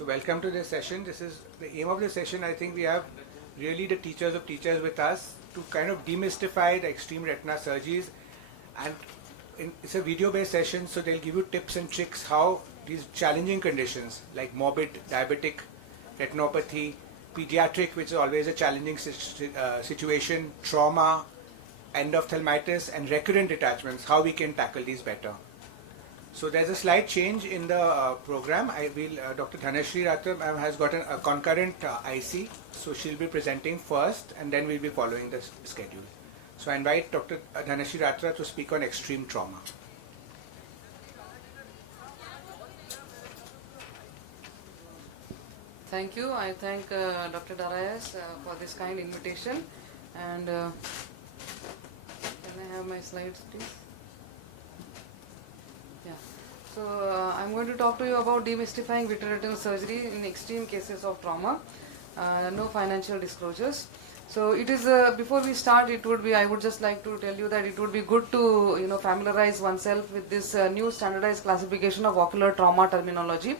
So welcome to this session. This is the aim of this session. I think we have really the teachers of teachers with us to kind of demystify the extreme retina surgeries, and it's a video-based session, so they'll give you tips and tricks how these challenging conditions like morbid diabetic retinopathy, pediatric, which is always a challenging situation, trauma, endophthalmitis, and recurrent detachments, how we can tackle these better. So there's a slight change in the program. Dr. Dhanashree Ratra has got a concurrent IC, so she'll be presenting first and then we'll be following the schedule. So I invite Dr. Dhanashree Ratra to speak on extreme trauma. Thank you. I thank Dr. Daraius for this kind invitation. And can I have my slides, please? Yeah. So I'm going to talk to you about demystifying vitreoretinal surgery in extreme cases of trauma. No financial disclosures. So it is before we start, I would just like to tell you that it would be good to familiarize oneself with this new standardized classification of ocular trauma terminology.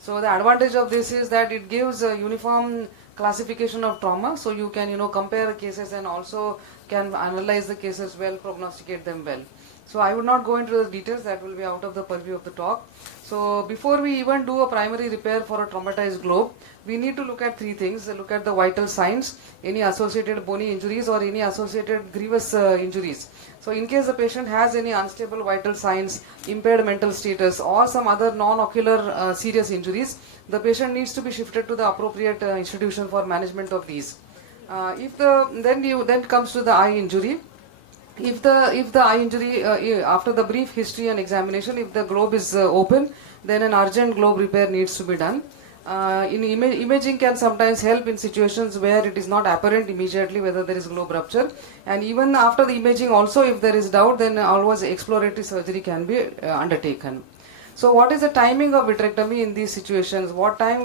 So the advantage of this is that it gives a uniform classification of trauma, so you can compare cases and also can analyze the cases well, prognosticate them well. So I would not go into the details, that will be out of the purview of the talk. So before we even do a primary repair for a traumatized globe, we need to look at three things. Look at the vital signs, any associated bony injuries or any associated grievous injuries. So in case the patient has any unstable vital signs, impaired mental status or some other non-ocular serious injuries, the patient needs to be shifted to the appropriate institution for management of these. Then comes to the eye injury. If the eye injury, after the brief history and examination, if the globe is open, then an urgent globe repair needs to be done. Imaging can sometimes help in situations where it is not apparent immediately whether there is globe rupture, and even after the imaging also, if there is doubt, then always exploratory surgery can be undertaken. So what is the timing of vitrectomy in these situations? What time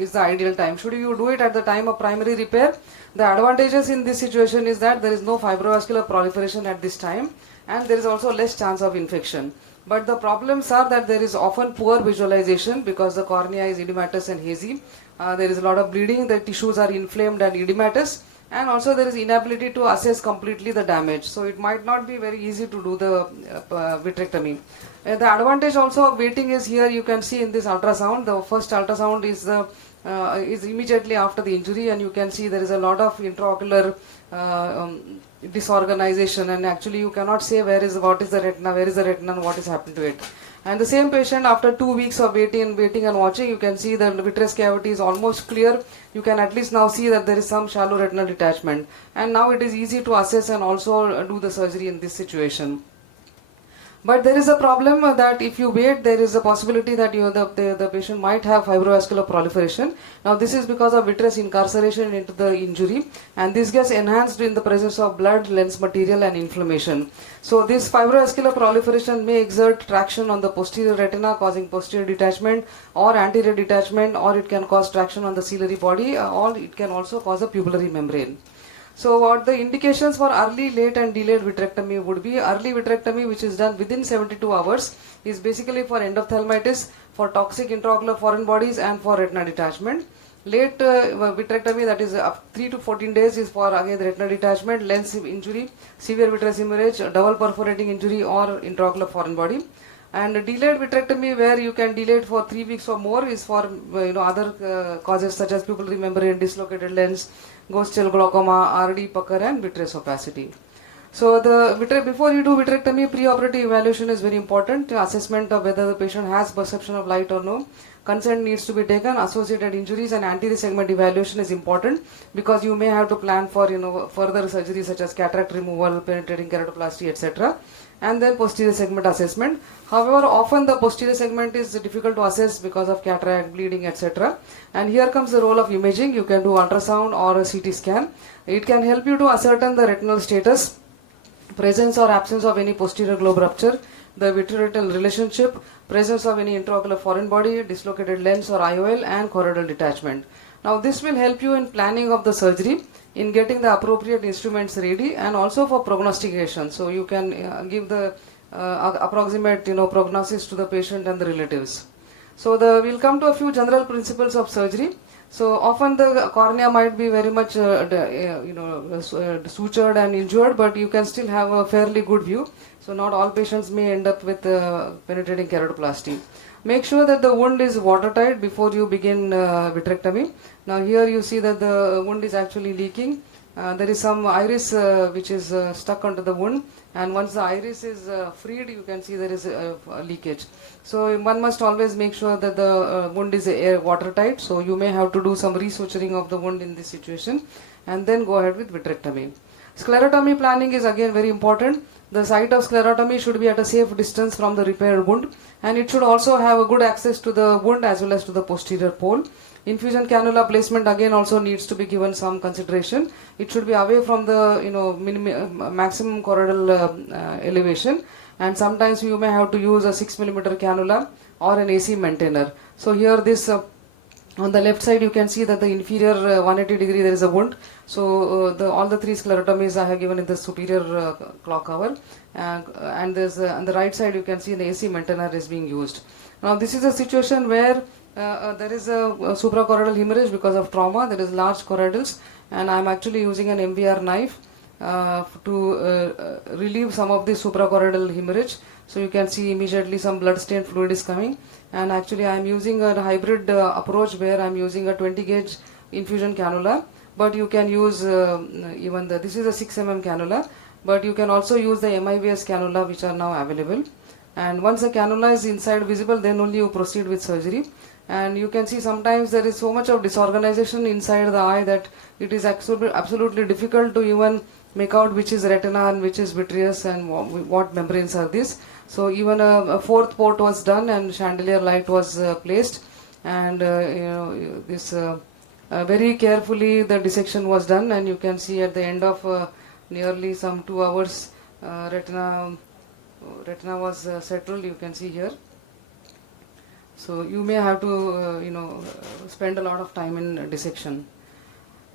is the ideal time? Should you do it at the time of primary repair? The advantages in this situation is that there is no fibrovascular proliferation at this time, and there is also less chance of infection. But the problems are that there is often poor visualization because the cornea is edematous and hazy. There is a lot of bleeding, the tissues are inflamed and edematous, and also there is inability to assess completely the damage. So it might not be very easy to do the vitrectomy. The advantage also of waiting is here you can see in this ultrasound. The first ultrasound is immediately after the injury, and you can see there is a lot of intraocular disorganization, and actually you cannot say what is the retina and what is happening to it. And the same patient, after 2 weeks of waiting and watching, you can see that the vitreous cavity is almost clear. You can at least now see that there is some shallow retinal detachment, and now it is easy to assess and also do the surgery in this situation. But there is a problem that if you wait, there is a possibility that the patient might have fibrovascular proliferation. Now this is because of vitreous incarceration into the injury, and this gets enhanced in the presence of blood, lens material and inflammation. So this fibrovascular proliferation may exert traction on the posterior retina, causing posterior detachment or anterior detachment, or it can cause traction on the ciliary body, or it can also cause a pupillary membrane. So what the indications for early, late and delayed vitrectomy would be: early vitrectomy, which is done within 72 hours, is basically for endophthalmitis, for toxic intraocular foreign bodies and for retina detachment. Late vitrectomy, that is up 3 to 14 days, is for again retina detachment, lens injury, severe vitreous hemorrhage, double perforating injury or intraocular foreign body. And delayed vitrectomy, where you can delay it for 3 weeks or more, is for other causes such as pupillary membrane, dislocated lens, ghost tail glaucoma, RD, pucker and vitreous opacity. So before you do vitrectomy, preoperative evaluation is very important. Assessment of whether the patient has perception of light or no. Consent needs to be taken. Associated injuries and anterior segment evaluation is important because you may have to plan for further surgery such as cataract removal, penetrating keratoplasty, etc. And then posterior segment assessment. However, often the posterior segment is difficult to assess because of cataract, bleeding, etc. And here comes the role of imaging. You can do ultrasound or a CT scan. It can help you to ascertain the retinal status, presence or absence of any posterior globe rupture, the vitreoretinal relationship, presence of any intraocular foreign body, dislocated lens or IOL, and choroidal detachment. Now this will help you in planning of the surgery, in getting the appropriate instruments ready, and also for prognostication. So you can give the approximate prognosis to the patient and the relatives. So we'll come to a few general principles of surgery. So often the cornea might be very much sutured and injured, but you can still have a fairly good view. So not all patients may end up with penetrating keratoplasty. Make sure that the wound is watertight before you begin vitrectomy. Now here you see that the wound is actually leaking. There is some iris which is stuck onto the wound, and once the iris is freed, you can see there is a leakage. So one must always make sure that the wound is watertight. So you may have to do some resuturing of the wound in this situation, and then go ahead with vitrectomy. Sclerotomy planning is again very important. The site of sclerotomy should be at a safe distance from the repaired wound, and it should also have a good access to the wound as well as to the posterior pole. Infusion cannula placement again also needs to be given some consideration. It should be away from the maximum choroidal elevation, and sometimes you may have to use a 6 mm cannula or an AC maintainer. So here this on the left side you can see that the inferior 180 degree there is a wound. So all the three sclerotomies I have given in the superior clock hour, and there's on the right side you can see the AC maintainer is being used. Now this is a situation where there is a suprachoroidal hemorrhage because of trauma. There is large choroidals, and I am actually using an MVR knife to relieve some of the suprachoroidal hemorrhage. So you can see immediately some blood stained fluid is coming, and actually I am using a hybrid approach where I am using a 20 gauge infusion cannula, but you can use this is a 6 mm cannula, but you can also use the MIVS cannula which are now available. And once the cannula is inside visible, then only you proceed with surgery. And you can see sometimes there is so much of disorganization inside the eye that it is absolutely difficult to even make out which is retina and which is vitreous and what membranes are these. So even a fourth port was done and chandelier light was placed, and this very carefully the dissection was done, and you can see at the end of nearly some 2 hours retina was settled, you can see here. So you may have to spend a lot of time in dissection.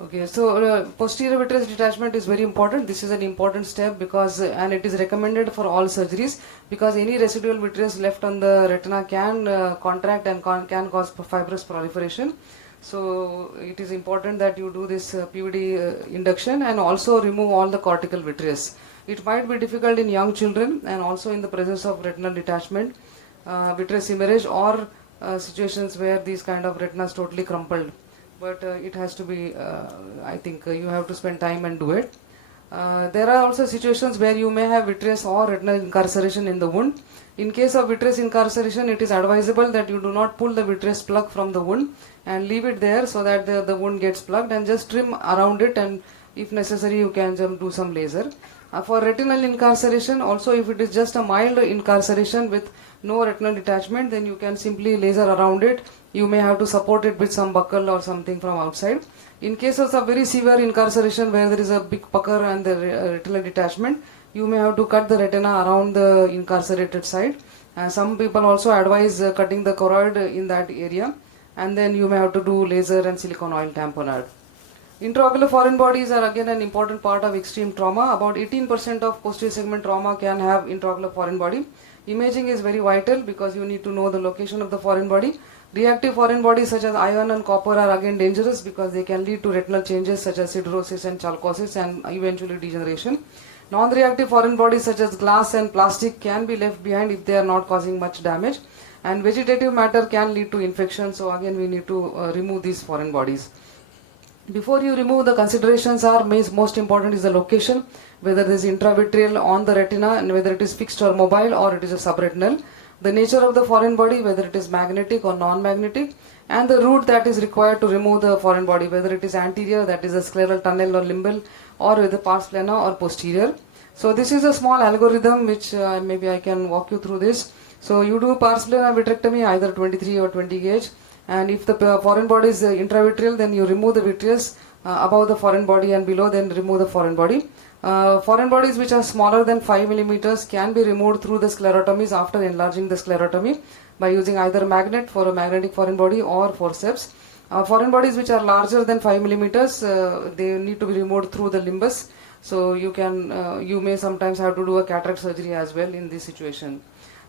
Okay, so posterior vitreous detachment is very important. This is an important step because and it is recommended for all surgeries, because any residual vitreous left on the retina can contract and can cause fibrous proliferation. So it is important that you do this PVD induction and also remove all the cortical vitreous. It might be difficult in young children and also in the presence of retinal detachment, vitreous hemorrhage, or situations where these kind of retina is totally crumpled. But it has to be, I think you have to spend time and do it. There are also situations where you may have vitreous or retinal incarceration in the wound. In case of vitreous incarceration, it is advisable that you do not pull the vitreous plug from the wound and leave it there so that the wound gets plugged, and just trim around it, and if necessary you can do some laser. For retinal incarceration also, if it is just a mild incarceration with no retinal detachment, then you can simply laser around it. You may have to support it with some buckle or something from outside. In cases of very severe incarceration where there is a big pucker and the retinal detachment, you may have to cut the retina around the incarcerated side. Some people also advise cutting the choroid in that area, and then you may have to do laser and silicone oil tamponade. Intraocular foreign bodies are again an important part of extreme trauma. About 18% of posterior segment trauma can have intraocular foreign body. Imaging is very vital because you need to know the location of the foreign body. Reactive foreign bodies such as iron and copper are again dangerous because they can lead to retinal changes such as siderosis and chalcosis and eventually degeneration. Non-reactive foreign bodies such as glass and plastic can be left behind if they are not causing much damage. And vegetative matter can lead to infection, so again we need to remove these foreign bodies. Before you remove, the considerations are most important is the location, whether it is intravitreal on the retina and whether it is fixed or mobile or it is a subretinal. The nature of the foreign body, whether it is magnetic or non-magnetic, and the route that is required to remove the foreign body, whether it is anterior, that is a scleral tunnel or limbal, or with the pars plana, or posterior. So this is a small algorithm which maybe I can walk you through this. So you do pars plana vitrectomy, either 23 or 20 gauge, and if the foreign body is intravitreal, then you remove the vitreous above the foreign body and below, then remove the foreign body. Foreign bodies which are smaller than 5 millimeters can be removed through the sclerotomies after enlarging the sclerotomy by using either magnet for a magnetic foreign body or forceps. Foreign bodies which are larger than 5 millimeters, they need to be removed through the limbus. So you may sometimes have to do a cataract surgery as well in this situation.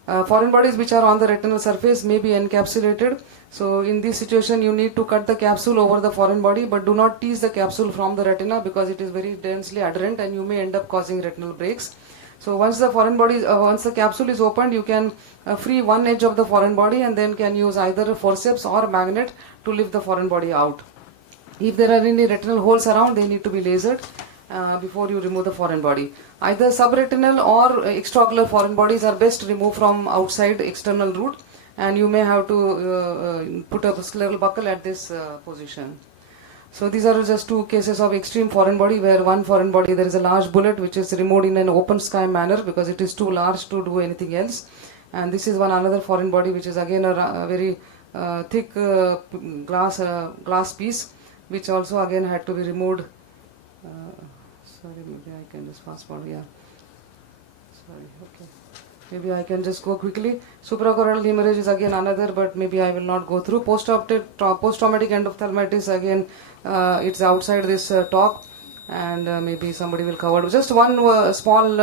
Foreign bodies which are on the retinal surface may be encapsulated. So in this situation you need to cut the capsule over the foreign body, but do not tease the capsule from the retina because it is very densely adherent and you may end up causing retinal breaks. So once the foreign body, once the capsule is opened, you can free one edge of the foreign body and then can use either a forceps or a magnet to lift the foreign body out. If there are any retinal holes around, they need to be lasered before you remove the foreign body. Either subretinal or extraocular foreign bodies are best removed from outside external route, and you may have to put a scleral buckle at this position. So these are just two cases of extreme foreign body, where one foreign body there is a large bullet which is removed in an open sky manner because it is too large to do anything else, and this is one another foreign body which is again a very thick glass piece, which also again had to be removed. Sorry, maybe I can just fast forward. Yeah. Sorry. Okay. Maybe I can just go quickly. Suprachoroidal hemorrhage is again another, but maybe I will not go through. Post-traumatic endophthalmitis, again, it's outside this talk, and maybe somebody will cover. Just one small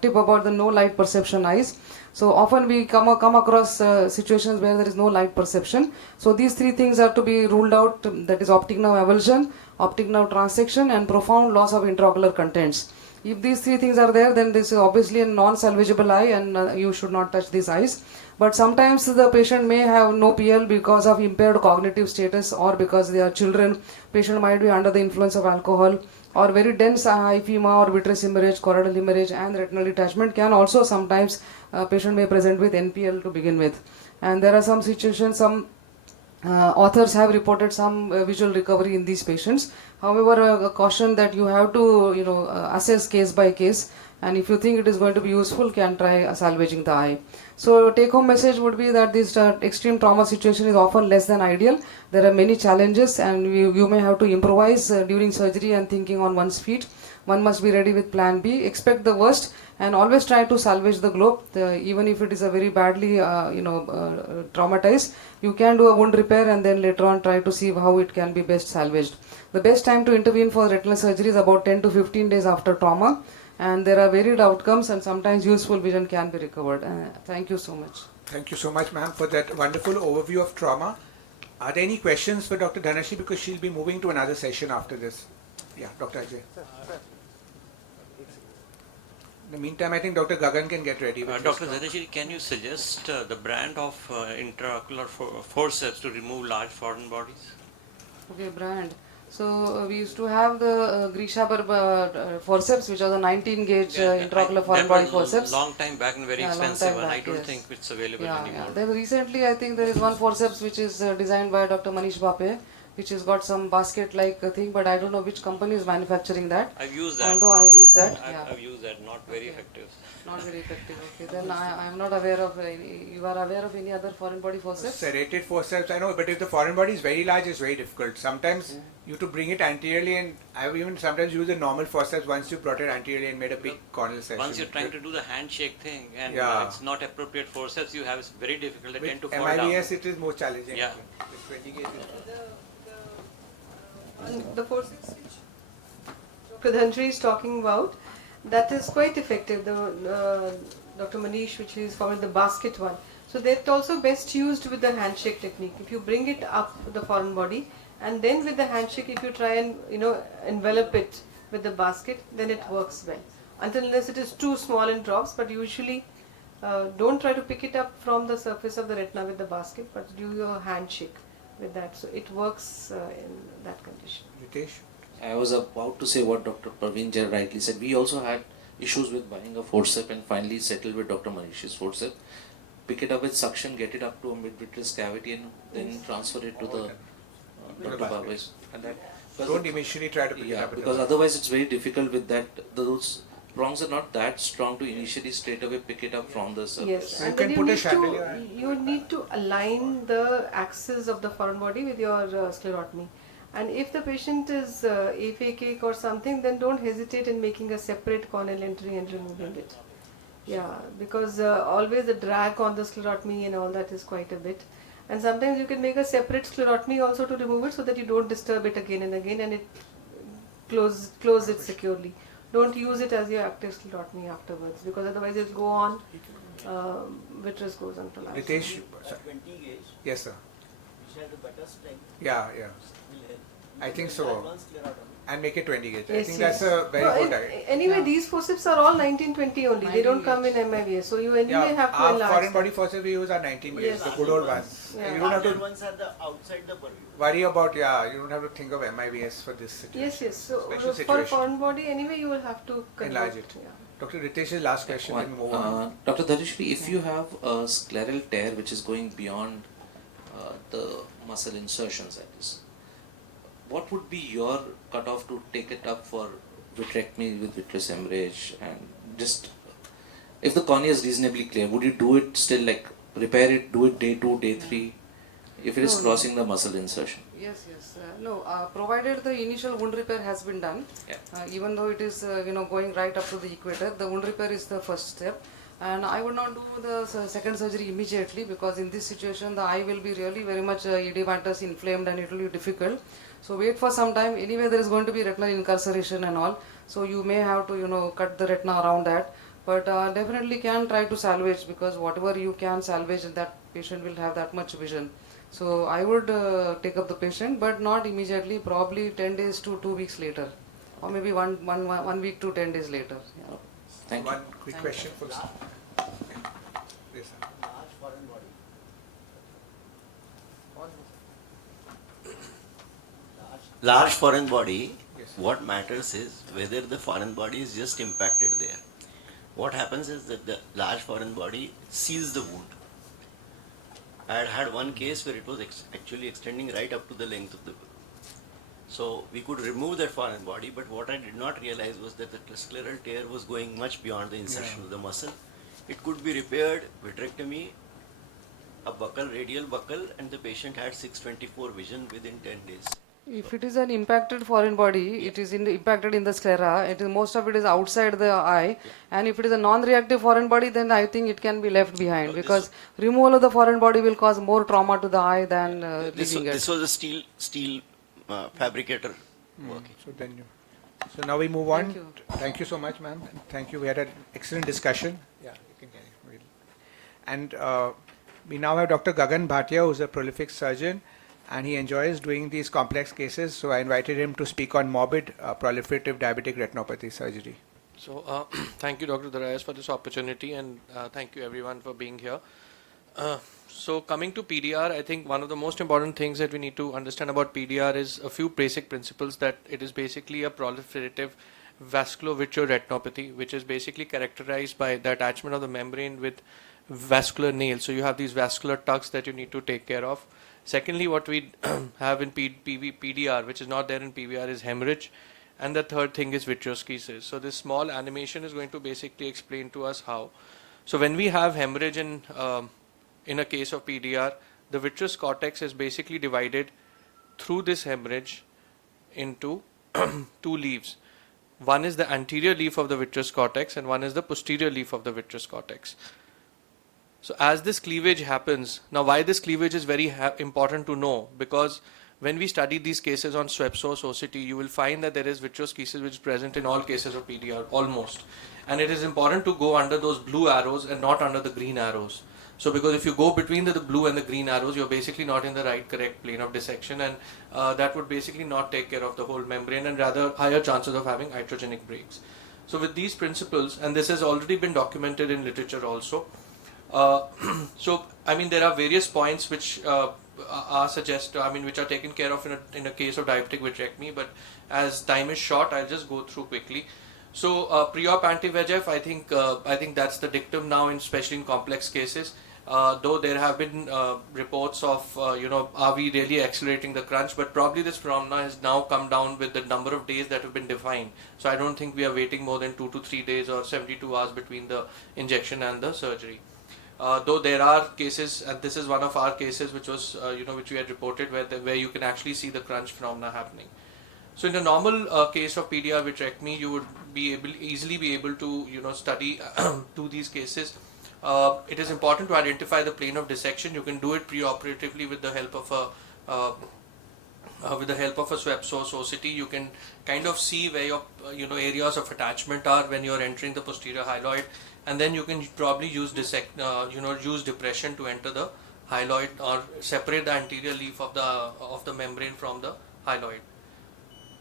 tip about the no light perception eyes. So often we come across situations where there is no light perception. So these three things are to be ruled out, that is optic nerve avulsion, optic nerve transection, and profound loss of intraocular contents. If these three things are there, then this is obviously a non-salvageable eye, and you should not touch these eyes. But sometimes the patient may have no PL because of impaired cognitive status, or because they are children. Patient might be under the influence of alcohol, or very dense hyphema or vitreous hemorrhage, choroidal hemorrhage, and retinal detachment can also sometimes patient may present with NPL to begin with. And there are some situations, some authors have reported some visual recovery in these patients. However, a caution that you have to assess case by case, and if you think it is going to be useful, can try salvaging the eye. So take home message would be that this extreme trauma situation is often less than ideal. There are many challenges, and you may have to improvise during surgery and thinking on one's feet. One must be ready with plan B, expect the worst, and always try to salvage the globe. Even if it is a very badly traumatized, you can do a wound repair and then later on try to see how it can be best salvaged. The best time to intervene for retinal surgery is about 10 to 15 days after trauma, and there are varied outcomes, and sometimes useful vision can be recovered. Thank you so much. Thank you so much, ma'am, for that wonderful overview of trauma. Are there any questions for Dr. Dhanashree, because she'll be moving to another session after this? Yeah, Dr. Ajay. In the meantime, I think Dr. Gagan can get ready with Dr. Dhanashree, can you suggest the brand of intraocular forceps to remove large foreign bodies? Okay, brand. So we used to have the Grisha forceps, which was a 19 gauge intraocular foreign body forceps. Long time back and very expensive, and I don't think it's available anymore. Then recently, I think there is one forceps which is designed by Dr. Manish Bape, which has got some basket-like thing, but I don't know which company is manufacturing that. I've used that. Although I've used that. I've used that, not very effective. Not very effective. Okay, then I am not aware of any. You are aware of any other foreign body forceps? Serrated forceps, I know, but if the foreign body is very large, it's very difficult. Sometimes you have to bring it anteriorly, and I've even sometimes used the normal forceps once you brought it anteriorly and made a big corneal section. Once you're trying to do the handshake thing and it's not appropriate forceps you have, it's very difficult. They tend to fall down. MIBS, it is more challenging. Yeah. The forceps which Dr. Dhanashree is talking about, that is quite effective. The Dr. Manish, which is called the basket one. So that's also best used with the handshake technique. If you bring it up the foreign body, and then with the handshake, if you try and envelop it with the basket, then it works well. Unless it is too small and drops, but usually don't try to pick it up from the surface of the retina with the basket, but do your handshake with that. So it works in that condition. Ritesh? I was about to say what Dr. Praveen Jain rightly said. We also had issues with buying a forceps and finally settled with Dr. Manish's forceps. Pick it up with suction, get it up to a mid-vitreous cavity, and then transfer it to the Dr. Baba's. And that, don't initially try to pick it up. Because otherwise it's very difficult with that. Those prongs are not that strong to initially straight away pick it up from the surface. Yes, So and you then can put a chandelier. you need to align the axis of the foreign body with your sclerotomy. And if the patient is aphakic or something, then don't hesitate in making a separate corneal entry and removing it. Yeah, because always the drag on the sclerotomy and all that is quite a bit. And sometimes you can make a separate sclerotomy also to remove it so that you don't disturb it again and again, and it close it securely. don't use it as your active taught me afterwards, because otherwise it'll go on, vitreous goes on to life. Ritesh, sir. 20 gauge, Yes, sir. which had a better strength, Yeah, yeah. will help. I think Because so. advanced sclerotomy. And make it 20 gauge. I Yes, think yes. that's a very No, good in- idea. Anyway, Yeah. these forceps are all 1920 only. They don't 19 come in MIBS. So you anyway Yeah, have to our enlarge foreign them. body forceps we use are 19 gauge, Yes. the good old ones. Yeah. You don't have Larger to ones are the outside the purview. worry about, you don't have to think of MIBS for this situation. Yes, yes. So Special for a situation. foreign body, anyway, you will have to convert. Enlarge it. Yeah. Dr. Ritesh's last question and move on. Dr. Daraius, if you have a scleral tear which is going beyond the muscle insertions, that is, what would be your cutoff to take it up for vitrectomy with vitreous hemorrhage? And just if the cornea is reasonably clear, would you do it still, like repair it, do it day 2, day 3, if it is No, no. crossing the muscle insertion? Yes, yes. No, provided the initial wound repair has been done, Yeah. even though it is going right up to the equator, the wound repair is the first step. And I would not do the second surgery immediately, because in this situation the eye will be really very much edematous, inflamed, and it will be difficult. So wait for some time. Anyway, there is going to be retinal incarceration and all. So you may have to cut the retina around that. But definitely can try to salvage, because whatever you can salvage, that patient will have that much vision. So I would take up the patient, but not immediately, probably 10 days to 2 weeks later, or maybe one week to 10 days later. Yeah. Thank you. One quick question for Yes, sir. Large foreign body. Large foreign body, Yes. what matters is whether the foreign body is just impacted there. What happens is that the large foreign body seals the wound. I had had one case where it was actually extending right up to the length of the wound. So we could remove that foreign body, but what I did not realize was that the scleral tear was going much beyond the insertion of the muscle. It could be repaired, vitrectomy, a buccal, radial buccal, and the patient had 624 vision within 10 days. If it is an impacted foreign body, it is impacted in the sclera. Most of it is outside the eye, and if it is a non-reactive foreign body, then I think it can be left behind, No, because removal of the foreign body will cause more trauma to the eye than leaving it. This was a steel fabricator working. So then so now we move on. Thank you. Thank you so much, ma'am. Thank you. We had an excellent discussion. Yeah, you can carry. And we now have Dr. Gagan Bhatia, who's a prolific surgeon, and he enjoys doing these complex cases. So I invited him to speak on morbid proliferative diabetic retinopathy surgery. So thank you, Dr. Daraius, for this opportunity, and thank you everyone for being here. So coming to PDR, I think one of the most important things that we need to understand about PDR is a few basic principles, that it is basically a proliferative vasculovitreal retinopathy, which is basically characterized by the attachment of the membrane with vascular nails. So you have these vascular tugs that you need to take care of. Secondly, what we have in PDR, which is not there in PVR, is hemorrhage. And the third thing is vitreoschisis. So this small animation is going to basically explain to us how. So when we have hemorrhage in a case of PDR, the vitreous cortex is basically divided through this hemorrhage into two leaves. One is the anterior leaf of the vitreous cortex, and one is the posterior leaf of the vitreous cortex. So as this cleavage happens, now why this cleavage is very important to know, because when we study these cases on Swepsos OCT, you will find that there is vitreoschisis which is present in all cases of PDR, almost. And it is important to go under those blue arrows and not under the green arrows. So because if you go between the blue and the green arrows, you're basically not in the correct plane of dissection, and that would basically not take care of the whole membrane, and rather higher chances of having iatrogenic breaks. So with these principles, and this has already been documented in literature also, so I mean there are various points which which are taken care of in a case of diabetic vitrectomy, but as time is short, I'll just go through quickly. So pre-op anti-VEGF, I think that's the dictum now, especially in complex cases. Though there have been reports of are we really accelerating the crunch, but probably this phenomena has now come down with the number of days that have been defined. So I don't think we are waiting more than 2 to 3 days or 72 hours between the injection and the surgery. Though there are cases, and this is one of our cases which was which we had reported, where you can actually see the crunch phenomena happening. So in a normal case of PDR vitrectomy, you would easily be able to study to these cases. It is important to identify the plane of dissection. You can do it preoperatively with the help of with the help of a swept source OCT, you can kind of see where your areas of attachment are when you're entering the posterior hyaloid, and then you can probably use use depression to enter the hyaloid or separate the anterior leaf of the membrane from the hyaloid.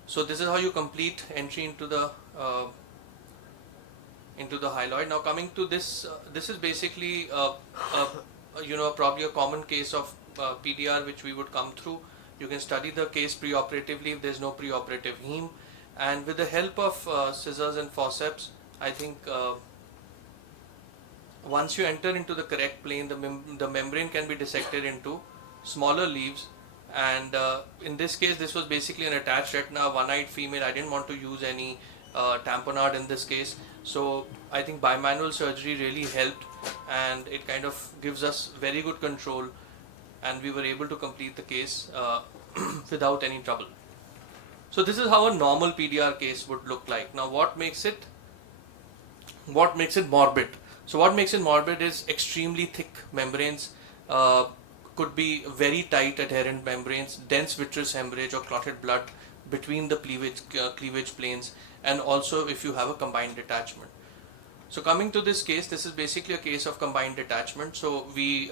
So this is how you complete entry into the hyaloid. Now coming to this, this is basically probably a common case of PDR which we would come through. You can study the case preoperatively if there is no preoperative heme, and with the help of scissors and forceps, I think once you enter into the correct plane, the membrane can be dissected into smaller leaves. And in this case, this was basically an attached retina, one-eyed female. I didn't want to use any tamponade in this case, so I think bimanual surgery really helped, and it kind of gives us very good control, and we were able to complete the case without any trouble. So this is how a normal PDR case would look like. Now what makes it morbid? So what makes it morbid is extremely thick membranes, could be very tight adherent membranes, dense vitreous hemorrhage or clotted blood between the cleavage planes, and also if you have a combined detachment. So coming to this case, this is basically a case of combined detachment. So we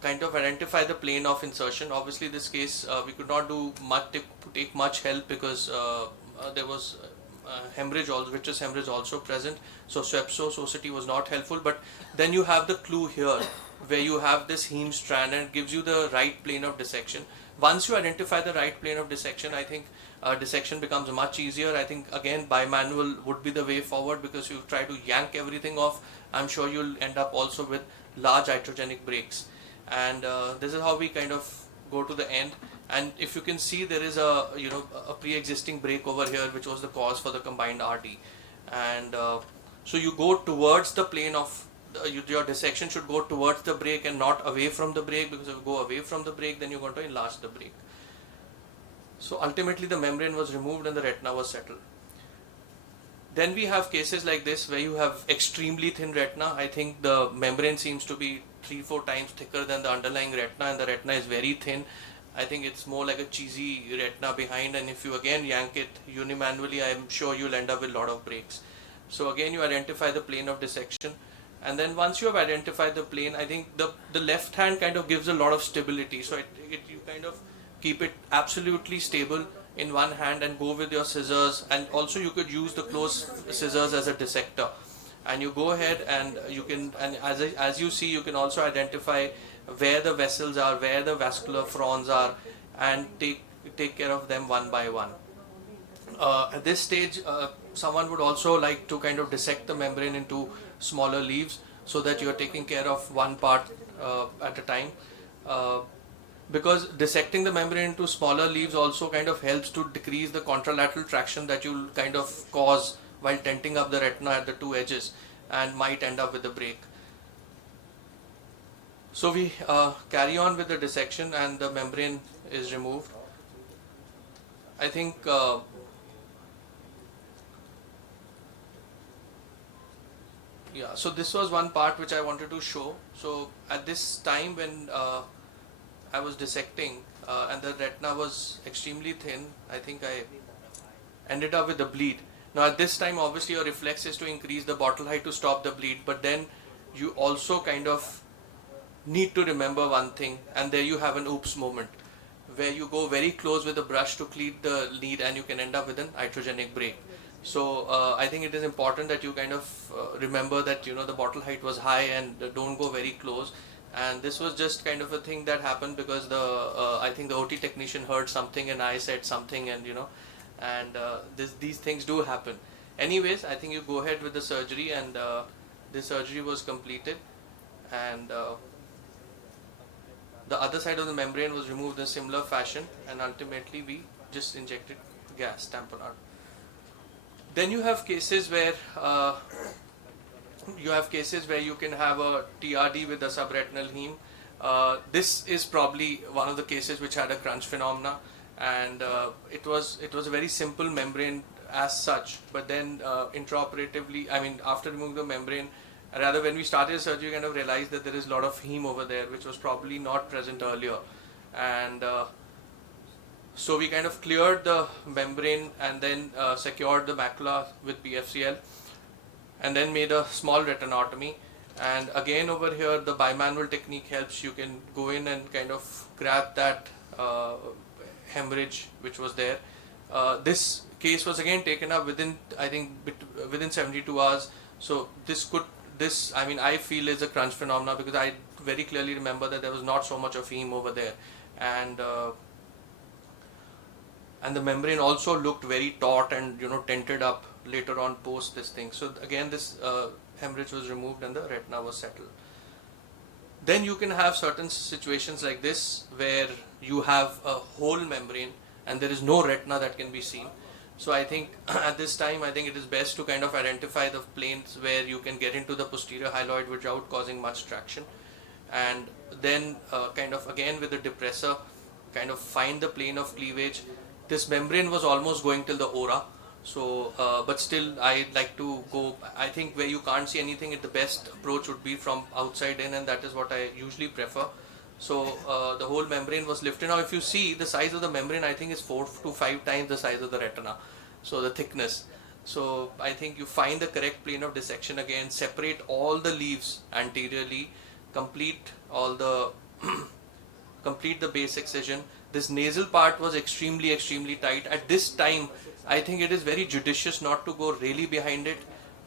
kind of identify the plane of insertion. Obviously this case we could not do much, take much help, because there was hemorrhage, vitreous hemorrhage also present, so swept source OCT was not helpful. But then you have the clue here where you have this heme strand, and it gives you the right plane of dissection. Once you identify the right plane of dissection, I think dissection becomes much easier. I think again bimanual would be the way forward, because you try to yank everything off, I'm sure you'll end up also with large iatrogenic breaks. And this is how we kind of go to the end. And if you can see, there is a pre-existing break over here, which was the cause for the combined RD. And so you go towards the plane of your dissection should go towards the break and not away from the break, because if you go away from the break, then you're going to enlarge the break. So ultimately the membrane was removed and the retina was settled. Then we have cases like this where you have extremely thin retina. I think the membrane seems to be 3-4 times thicker than the underlying retina, and the retina is very thin. I think it's more like a cheesy retina behind, and if you again yank it unimanually, I'm sure you'll end up with a lot of breaks. So again, you identify the plane of dissection, and then once you have identified the plane, I think the left hand kind of gives a lot of stability. So you kind of keep it absolutely stable in one hand and go with your scissors, and also you could use the closed scissors as a dissector, and you go ahead and you can, and as you see, you can also identify where the vessels are, where the vascular fronds are, and take care of them one by one. At this stage, someone would also like to kind of dissect the membrane into smaller leaves, so that you are taking care of one part at a time. Because dissecting the membrane into smaller leaves also kind of helps to decrease the contralateral traction that you'll kind of cause while tenting up the retina at the two edges, and might end up with a break. So we carry on with the dissection and the membrane is removed. I think yeah, so this was one part which I wanted to show. So at this time when I was dissecting and the retina was extremely thin, I think I ended up with a bleed. Now at this time, obviously your reflex is to increase the bottle height to stop the bleed, but then you also kind of need to remember one thing, and there you have an oops moment where you go very close with the brush to clean the lead, and you can end up with an iatrogenic break. So I think it is important that you kind of remember that the bottle height was high, and don't go very close. And this was just kind of a thing that happened because I think the OT technician heard something and I said something, and these things do happen. Anyways, I think you go ahead with the surgery, and this surgery was completed, and the other side of the membrane was removed in a similar fashion, and ultimately we just injected gas, tamponade. Then you have cases where you can have a TRD with a subretinal heme. This is probably one of the cases which had a crunch phenomena, and it was a very simple membrane as such. But then intraoperatively, after removing the membrane, rather when we started surgery, we kind of realized that there is a lot of heme over there, which was probably not present earlier. And So we kind of cleared the membrane and then secured the macula with PFCL, and then made a small retinotomy. And again over here the bimanual technique helps. You can go in and kind of grab that hemorrhage which was there. This case was again taken up within, I think, within 72 hours. So I feel is a crunch phenomena, because I very clearly remember that there was not so much of heme over there, and the membrane also looked very taut and tented up later on post this thing. So again this hemorrhage was removed and the retina was settled. Then you can have certain situations like this where you have a whole membrane and there is no retina that can be seen. So I think at this time I think it is best to kind of identify the planes where you can get into the posterior hyaloid without causing much traction, and then kind of again with the depressor kind of find the plane of cleavage. This membrane was almost going till the aura, so but still I like to go, I think where you can't see anything, the best approach would be from outside in, and that is what I usually prefer. So the whole membrane was lifted. Now if you see the size of the membrane, I think is 4 to 5 times the size of the retina, so the thickness. So I think you find the correct plane of dissection again, separate all the leaves anteriorly, complete all the complete the base excision. This nasal part was extremely tight. At this time I think it is very judicious not to go really behind it,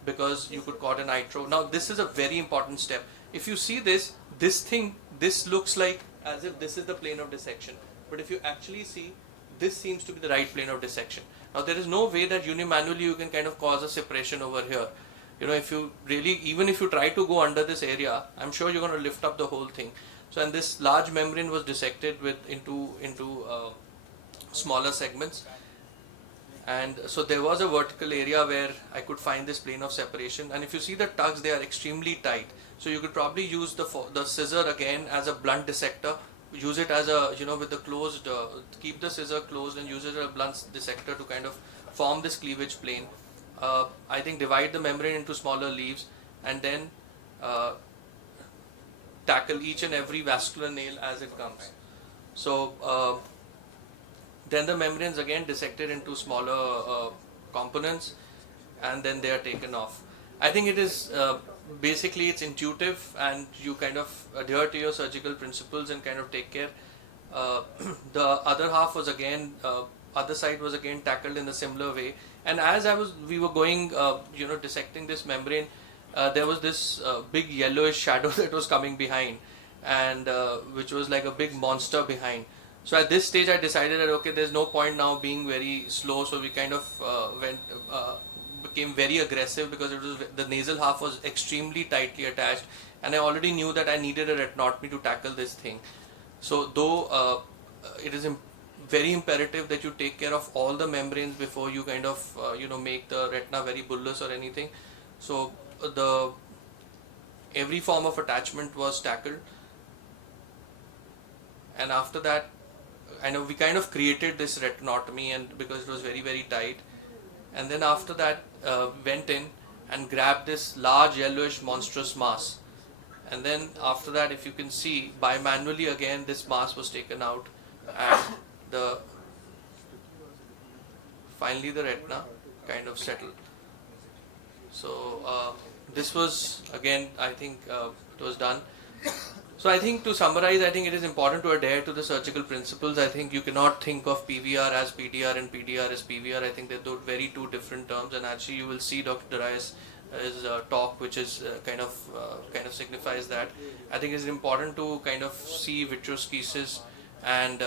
because you could caught an nitro. Now this is a very important step. If you see this thing, this looks like as if this is the plane of dissection, but if you actually see, this seems to be the right plane of dissection. Now there is no way that unimanually you can kind of cause a separation over here. If you really, even if you try to go under this area, I'm sure you're going to lift up the whole thing. So, and this large membrane was dissected into smaller segments, and so there was a vertical area where I could find this plane of separation. And if you see the tugs, they are extremely tight. So you could probably use the scissor again as a blunt dissector. Use it as a with the closed, keep the scissor closed and use it as a blunt dissector to kind of form this cleavage plane. I think divide the membrane into smaller leaves and then tackle each and every vascular nail as it comes. So then the membranes again dissected into smaller components, and then they are taken off. I think it is basically it's intuitive, and you kind of adhere to your surgical principles and kind of take care. The other half was again, other side was again tackled in a similar way. And as we were going, dissecting this membrane, there was this big yellowish shadow that was coming behind, and which was like a big monster behind. So at this stage I decided that okay, there's no point now being very slow, so we kind of became very aggressive, because it was the nasal half was extremely tightly attached, and I already knew that I needed a retinotomy to tackle this thing. So though it is very imperative that you take care of all the membranes before you kind of make the retina very bullous or anything. So every form of attachment was tackled, and after that I know we kind of created this retinotomy, and because it was very tight, and then after that went in and grabbed this large yellowish monstrous mass, and then after that, if you can see, bimanually again this mass was taken out, and finally the retina kind of settled. So this was again, I think it was done. So I think to summarize, I think it is important to adhere to the surgical principles. I think you cannot think of PVR as PDR and PDR as PVR. I think they're two very different terms, and actually you will see Dr.Daraius' talk, which is kind of signifies that. I think it's important to kind of see vitroschisis and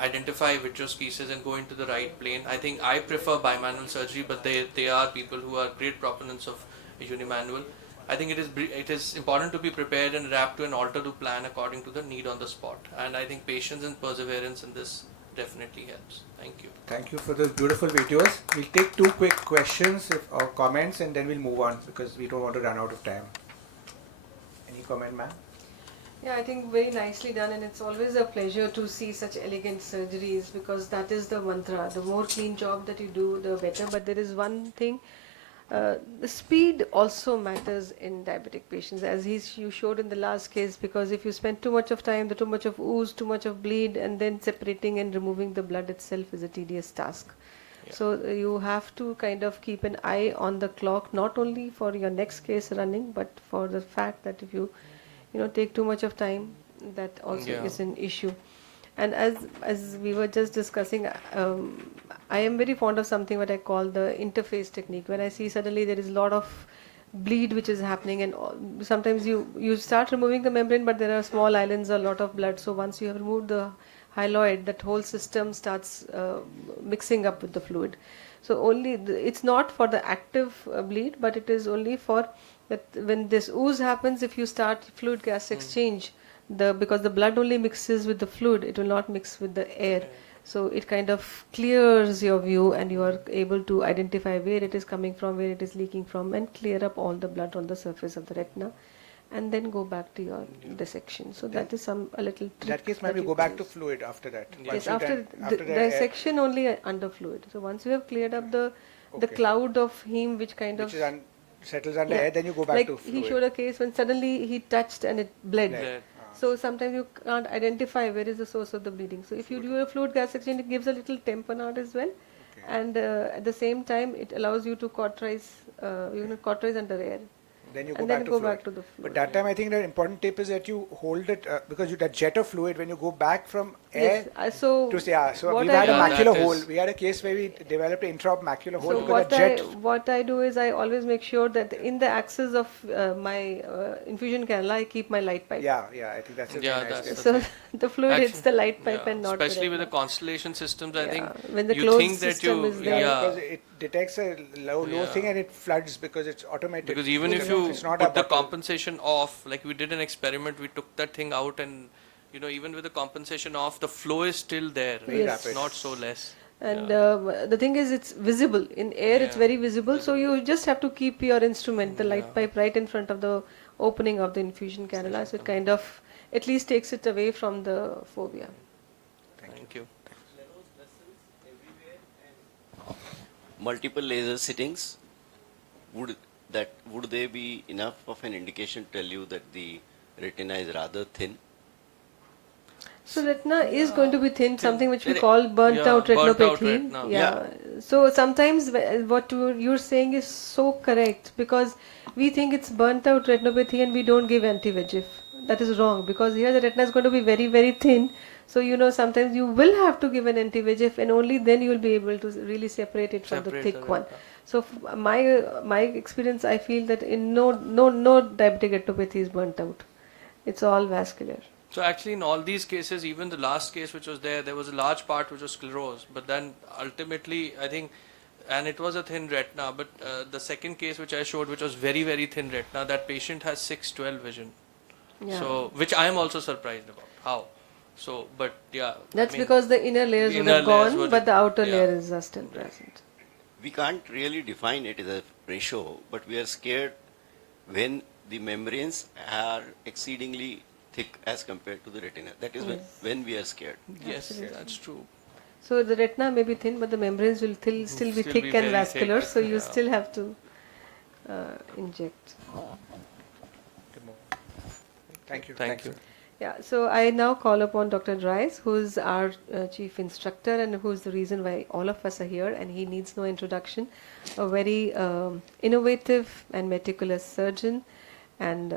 identify vitroschisis and go into the right plane. I think I prefer bimanual surgery, but they are people who are great proponents of unimanual. I think it is important to be prepared and adapt to and alter to plan according to the need on the spot. And I think patience and perseverance in this definitely helps. Thank you. Thank you for those beautiful videos. We'll take 2 quick questions or comments, and then we'll move on because we don't want to run out of time. Any comment, ma'am? Yeah, I think very nicely done, and it's always a pleasure to see such elegant surgeries, because that is the mantra. The more clean job that you do, the better. But there is one thing The speed also matters in diabetic patients, as you showed in the last case, because if you spend too much of time, too much of ooze, too much of bleed, and then separating and removing the blood itself is a tedious task. So you have to kind of keep an eye on the clock, not only for your next case running, but for the fact that if you take too much of time, that also is an issue. And as we were just discussing, I am very fond of something what I call the interface technique. When I see suddenly there is a lot of bleed which is happening, and sometimes you start removing the membrane, but there are small islands, a lot of blood. So once you have removed the hyaloid, that whole system starts mixing up with the fluid. So only it's not for the active bleed, but it is only for that when this ooze happens. If you start fluid gas exchange, because the blood only mixes with the fluid, it will not mix with the air. So it kind of clears your view, and you are able to identify where it is coming from, where it is leaking from, and clear up all the blood on the surface of the retina, and then go back to your dissection. So that is a little trick. In that case, maybe go back to fluid after that. Yes, after the dissection only under fluid. So once you have cleared up the cloud of heme which kind of settles under air, then you go back like to fluid. he showed a case when suddenly he touched and it bled. So sometimes you can't identify where is the source of the bleeding. So if you do a fluid gas exchange, it gives a little tamponade as well, and at the same time it allows you to cauterize under air. Then you and go then back to the fluid. But that time I think the important tip is that you hold it because that jet of fluid, when you go back from air so to say, so what we had a I- macular that hole. is- We had a case where we developed an intraop macular hole So because the jet. what I do is I always make sure that in the axis of my infusion canal I keep my light pipe. Yeah, I think that's a very nice that's tip. So the fluid hits Actually, the light pipe and not especially with the retina. constellation systems, I think When the you closed think that system you is there. Because it detects a low thing and it floods because it's automatic. because even if you it's not put a the bottle. compensation off, like we did an experiment, we took that thing out, and even with the compensation off, the flow is still there. Very It's rapid. not so less. And the thing is, it's visible in air. It's very visible. So you just have to keep your instrument, the light pipe, right in front of the opening of the infusion cannula. So it kind of at least takes it away from the fovea. Thank you. Multiple laser sittings, would they be enough of an indication to tell you that the retina is rather thin? So retina is going to be thin, something which we Very- call burnt out burnt out retinopathy. retina. Yeah. So sometimes what you're saying is so correct, because we think it's burnt out retinopathy and we don't give anti-VEGF. That is wrong, because here the retina is going to be very, very thin. So sometimes you will have to give an anti-VEGF, and only then you will be able to really separate it from the Separate thick the one. retina. So my experience, I feel that in no diabetic retinopathy is burnt out. It's all vascular. So actually, in all these cases, even the last case which was there was a large part which was sclerosed. But then ultimately, I think, and it was a thin retina. But the second case which I showed, which was very, very thin retina, that patient has 6/12 vision. Yeah. So, which I am also surprised about. How? So, but yeah. That's I mean, because the inner layers the would inner have layers gone, would but have- the outer yeah. layers are still present. We can't really define it as a ratio, but we are scared when the membranes are exceedingly thick as compared to the retina. That is when we are scared. Yes, that's true. So the retina may be thin, but the membranes will still be Still thick be and very vascular. thick, So you yeah. still have to inject. Thank you. Thank you. Yeah. So I now call upon Dr. Daraius, who is our chief instructor and who is the reason why all of us are here, and he needs no introduction. A very innovative and meticulous surgeon, and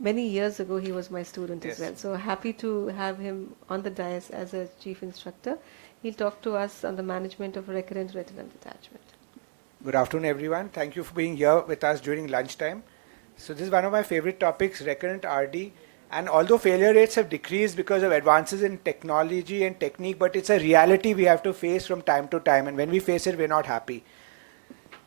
many years ago he was my student as Yes. well. So happy to have him on the dais as a chief instructor. He'll talk to us on the management of recurrent retinal detachment. Good afternoon, everyone. Thank you for being here with us during lunchtime. So this is one of my favorite topics, recurrent RD. And although failure rates have decreased because of advances in technology and technique, but it's a reality we have to face from time to time. And when we face it, we're not happy.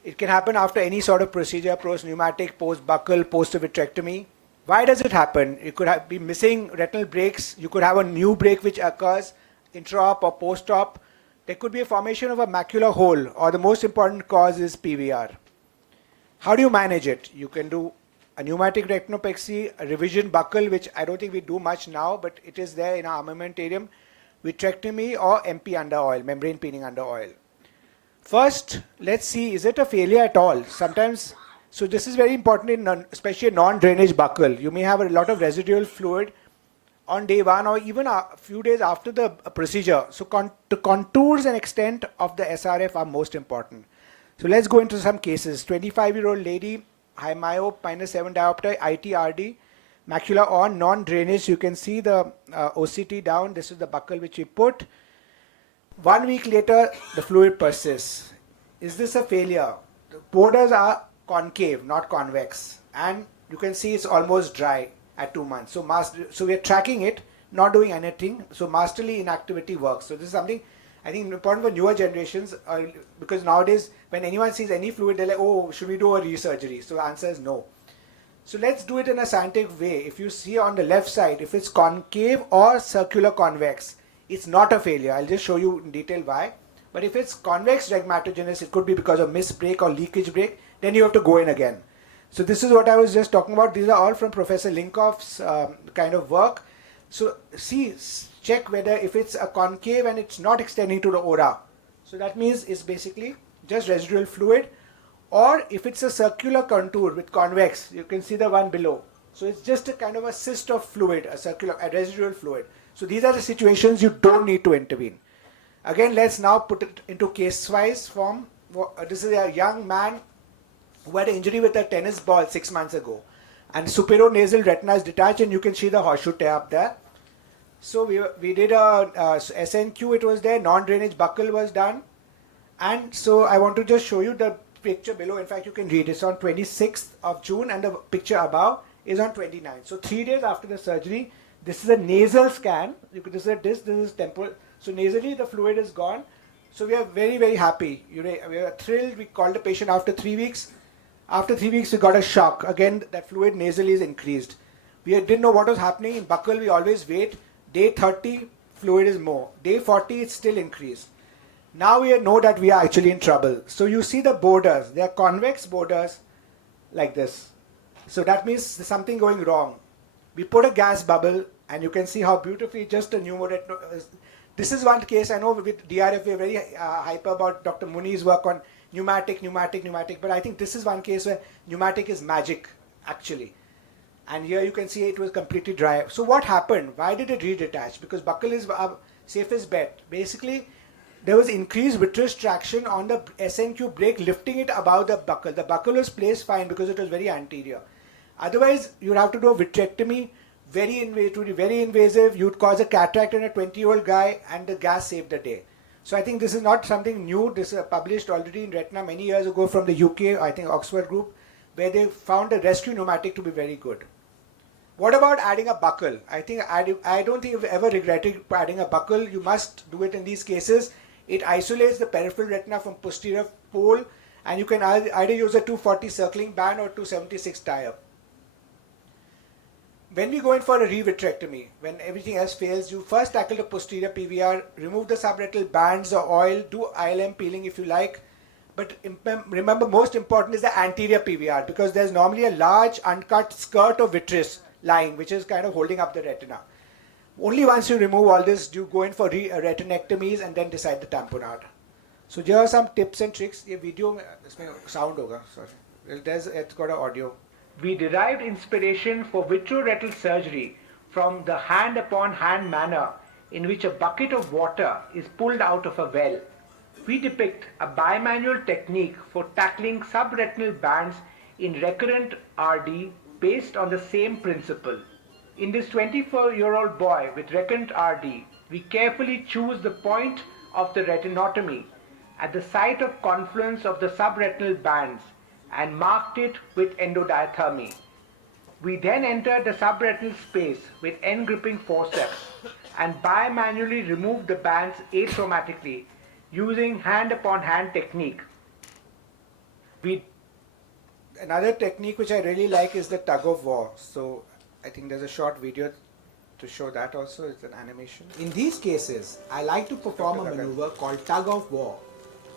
It can happen after any sort of procedure, post-pneumatic, post-buccal, post-vitrectomy. Why does it happen? You could be missing retinal breaks. You could have a new break which occurs intra-op or post-op. There could be a formation of a macular hole, or the most important cause is PVR. How do you manage it? You can do a pneumatic retinopexy, a revision buccal, which I don't think we do much now, but it is there in our armamentarium, vitrectomy or MP under oil, membrane peening under oil. First, let's see, is it a failure at all? Sometimes, so this is very important in especially a non-drainage buckle. You may have a lot of residual fluid on day one or even a few days after the procedure. So the contours and extent of the SRF are most important. So let's go into some cases. 25-year-old lady, high myope, -7 diopter, ITRD, macula on, non-drainage. You can see the OCT down. This is the buckle which we put. 1 week later, the fluid persists. Is this a failure? The borders are concave, not convex. And you can see it's almost dry at 2 months. So we are tracking it, not doing anything. So masterly inactivity works. So this is something I think important for newer generations because nowadays when anyone sees any fluid, they're like, oh, should we do a resurgery? So the answer is no. So let's do it in a scientific way. If you see on the left side, if it's concave or circular convex, it's not a failure. I'll just show you in detail why. But if it's convex rhegmatogenous, it could be because of missed break or leakage break, then you have to go in again. So this is what I was just talking about. These are all from Professor Linkoff's kind of work. So check whether if it's a concave and it's not extending to the ora. So that means it's basically just residual fluid. Or if it's a circular contour with convex, you can see the one below. So it's just a kind of a cyst of fluid, a residual fluid. So these are the situations you don't need to intervene. Again, let's now put it into case-wise form. This is a young man who had an injury with a tennis ball 6 months ago. And superinasal retina is detached and you can see the horseshoe tear up there. So we did a SNQ, it was there, non-drainage buckle was done. And so I want to just show you the picture below. In fact, you can read it. It's on 26th of June and the picture above is on 29th. So 3 days after the surgery, this is a nasal scan. This is temporal. So nasally the fluid is gone. So we are very, very happy. We are thrilled. We called the patient after 3 weeks. After 3 weeks, we got a shock. Again, that fluid nasally is increased. We didn't know what was happening. In buccal, we always wait. Day 30, fluid is more. Day 40, it's still increased. Now we know that we are actually in trouble. So you see the borders. They are convex borders like this. So that means there's something going wrong. We put a gas bubble and you can see how beautifully just a pneumoretinal. This is one case. I know with DRF we're very hyper about Dr. Muni's work on pneumatic. But I think this is one case where pneumatic is magic actually. And here you can see it was completely dry. So what happened? Why did it redetach? Because buccal is our safest bet. Basically, there was increased vitreous traction on the SNQ brake, lifting it above the buccal. The buccal was placed fine because it was very anterior. Otherwise, you'd have to do a vitrectomy, it would be very invasive. You'd cause a cataract in a 20-year-old guy, and the gas saved the day. So I think this is not something new. This is published already in Retina many years ago from the UK, I think Oxford group, where they found the rescue pneumatic to be very good. What about adding a buccal? I don't think I've ever regretted adding a buccal. You must do it in these cases. It isolates the peripheral retina from posterior pole, and you can either use a 240 circling band or 276 tie-up. When we go in for a revitrectomy, when everything else fails, you first tackle the posterior PVR, remove the subretinal bands or oil, do ILM peeling if you like. But remember, most important is the anterior PVR, because there's normally a large uncut skirt of vitreous lying, which is kind of holding up the retina. Only once you remove all this, do you go in for retinectomies and then decide the tamponade. So here are some tips and tricks. This video sound hoga, sorry. It's got an audio. We derived inspiration for vitreoretinal surgery from the hand-upon-hand manner in which a bucket of water is pulled out of a well. We depict a bimanual technique for tackling subretinal bands in recurrent RD based on the same principle. In this 24-year-old boy with recurrent RD, we carefully choose the point of the retinotomy at the site of confluence of the subretinal bands and marked it with endodiathermy. We then entered the subretinal space with end-gripping forceps and bimanually removed the bands atraumatically using hand-upon-hand technique. Another technique which I really like is the tug of war. So I think there's a short video to show that also. It's an animation. In these cases, I like to perform a maneuver called tug of war,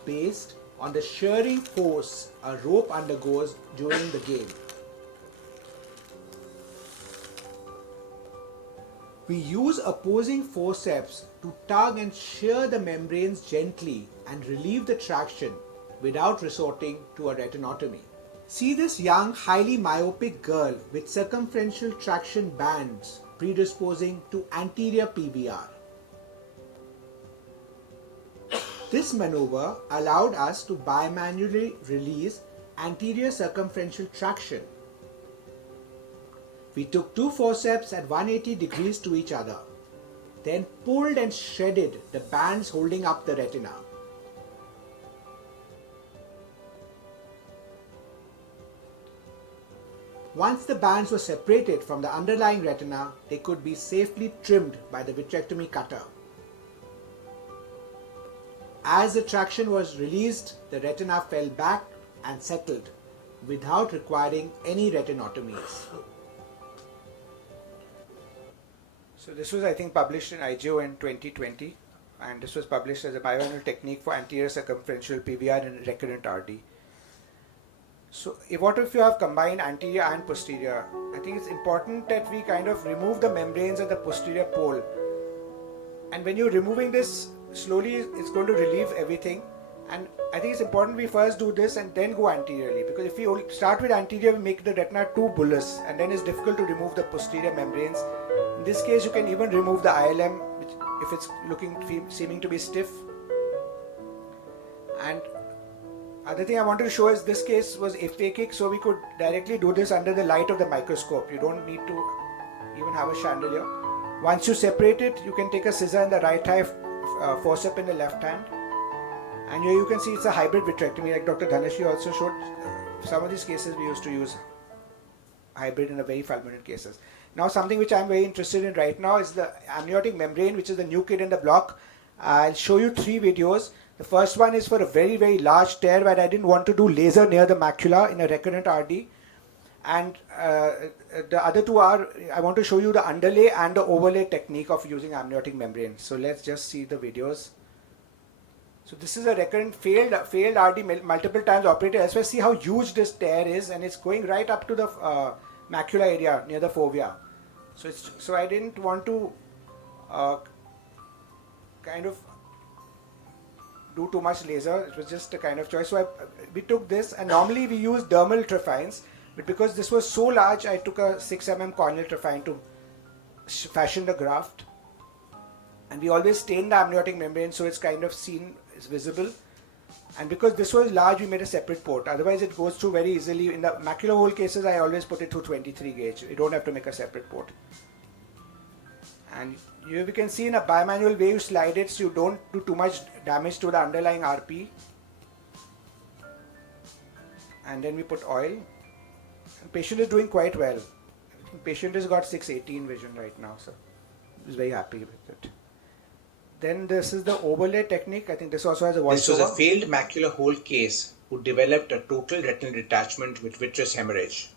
based on the shearing force a rope undergoes during the game. We use opposing forceps to tug and shear the membranes gently and relieve the traction without resorting to a retinotomy. See this young, highly myopic girl with circumferential traction bands predisposing to anterior PVR. This maneuver allowed us to bimanually release anterior circumferential traction. We took two forceps at 180 degrees to each other, then pulled and shredded the bands holding up the retina. Once the bands were separated from the underlying retina, they could be safely trimmed by the vitrectomy cutter. As the traction was released, the retina fell back and settled without requiring any retinotomies. So this was, I think, published in IGO in 2020, and this was published as a bimanual technique for anterior circumferential PVR in recurrent RD. So what if you have combined anterior and posterior? I think it's important that we kind of remove the membranes at the posterior pole. And when you're removing this, slowly it's going to relieve everything. And I think it's important we first do this and then go anteriorly, because if we only start with anterior, we make the retina too bullous, and then it's difficult to remove the posterior membranes. In this case, you can even remove the ILM which, if it's seeming to be stiff. And other thing I wanted to show is this case was aphakic, so we could directly do this under the light of the microscope. You don't need to even have a chandelier. Once you separate it, you can take a scissor in the right hand, forceps in the left hand. And here you can see it's a hybrid vitrectomy, like Dr. Dhanushi also showed. Some of these cases we used to use hybrid in a very fulminant cases. Now something which I'm very interested in right now is the amniotic membrane, which is the new kid in the block. I'll show you 3 videos. The first one is for a very, very large tear where I didn't want to do laser near the macula in a recurrent RD. And the other 2 are, I want to show you the underlay and the overlay technique of using amniotic membrane. So let's just see the videos. So this is a recurrent failed RD, multiple times operated elsewhere. See how huge this tear is, and it's going right up to the macula area near the fovea. So I didn't want to kind of do too much laser. It was just a kind of choice. So we took this, and normally we use dermal trephines, but because this was so large, I took a 6 mm corneal trephine to fashion the graft. And we always stain the amniotic membrane so it's kind of seen, it's visible. And because this was large, we made a separate port. Otherwise, it goes through very easily. In the macular hole cases, I always put it through 23 gauge. You don't have to make a separate port. And you can see in a bimanual way, you slide it so you don't do too much damage to the underlying RP. And then we put oil. And patient is doing quite well. Patient has got 618 vision right now, so he's very happy with it. Then this is the overlay technique. I think this also has a voiceover. This was a failed macular hole case who developed a total retinal detachment with vitreous hemorrhage.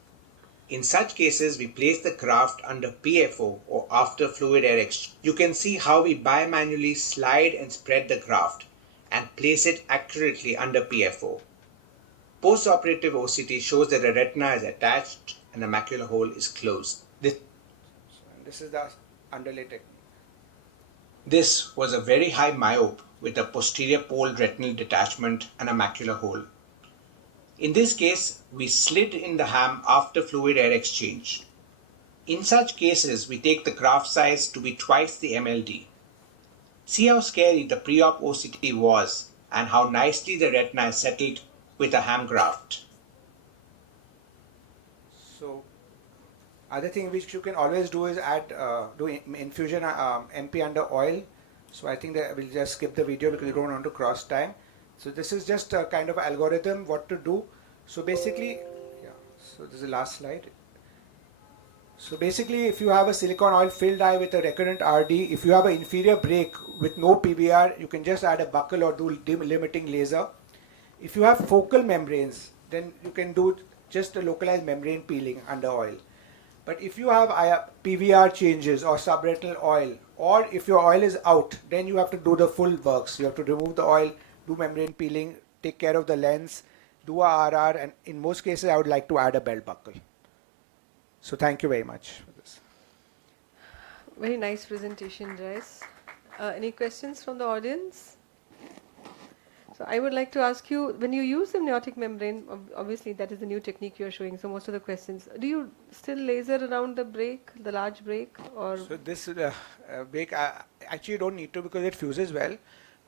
In such cases, we place the graft under PFO or after fluid air exchange. You can see how we bimanually slide and spread the graft and place it accurately under PFO. Post-operative OCT shows that the retina is attached and the macular hole is closed. This is the underlay technique. This was a very high myope with a posterior pole retinal detachment and a macular hole. In this case, we slit in the ham after fluid air exchange. In such cases, we take the graft size to be twice the MLD. See how scary the pre-op OCT was and how nicely the retina is settled with a ham graft. So, other thing which you can always do is add do infusion MP under oil. So I think that we'll just skip the video because we don't want to cross time. So this is just a kind of algorithm what to do. So basically, yeah. So this is the last slide. So basically, if you have a silicone oil filled eye with a recurrent RD, if you have an inferior break with no PVR, you can just add a buccal or do dim limiting laser. If you have focal membranes, then you can do just a localized membrane peeling under oil. But if you have PVR changes or subretinal oil, or if your oil is out, then you have to do the full works. You have to remove the oil, do membrane peeling, take care of the lens, do a RR, and in most cases I would like to add a belt buckle. So thank you very much for this. Very nice presentation, Daraius. Any questions from the audience? So I would like to ask you, when you use the amniotic membrane, obviously that is the new technique you are showing, so most of the questions, do you still laser around the break, the large break, or? So this break, actually you don't need to because it fuses well.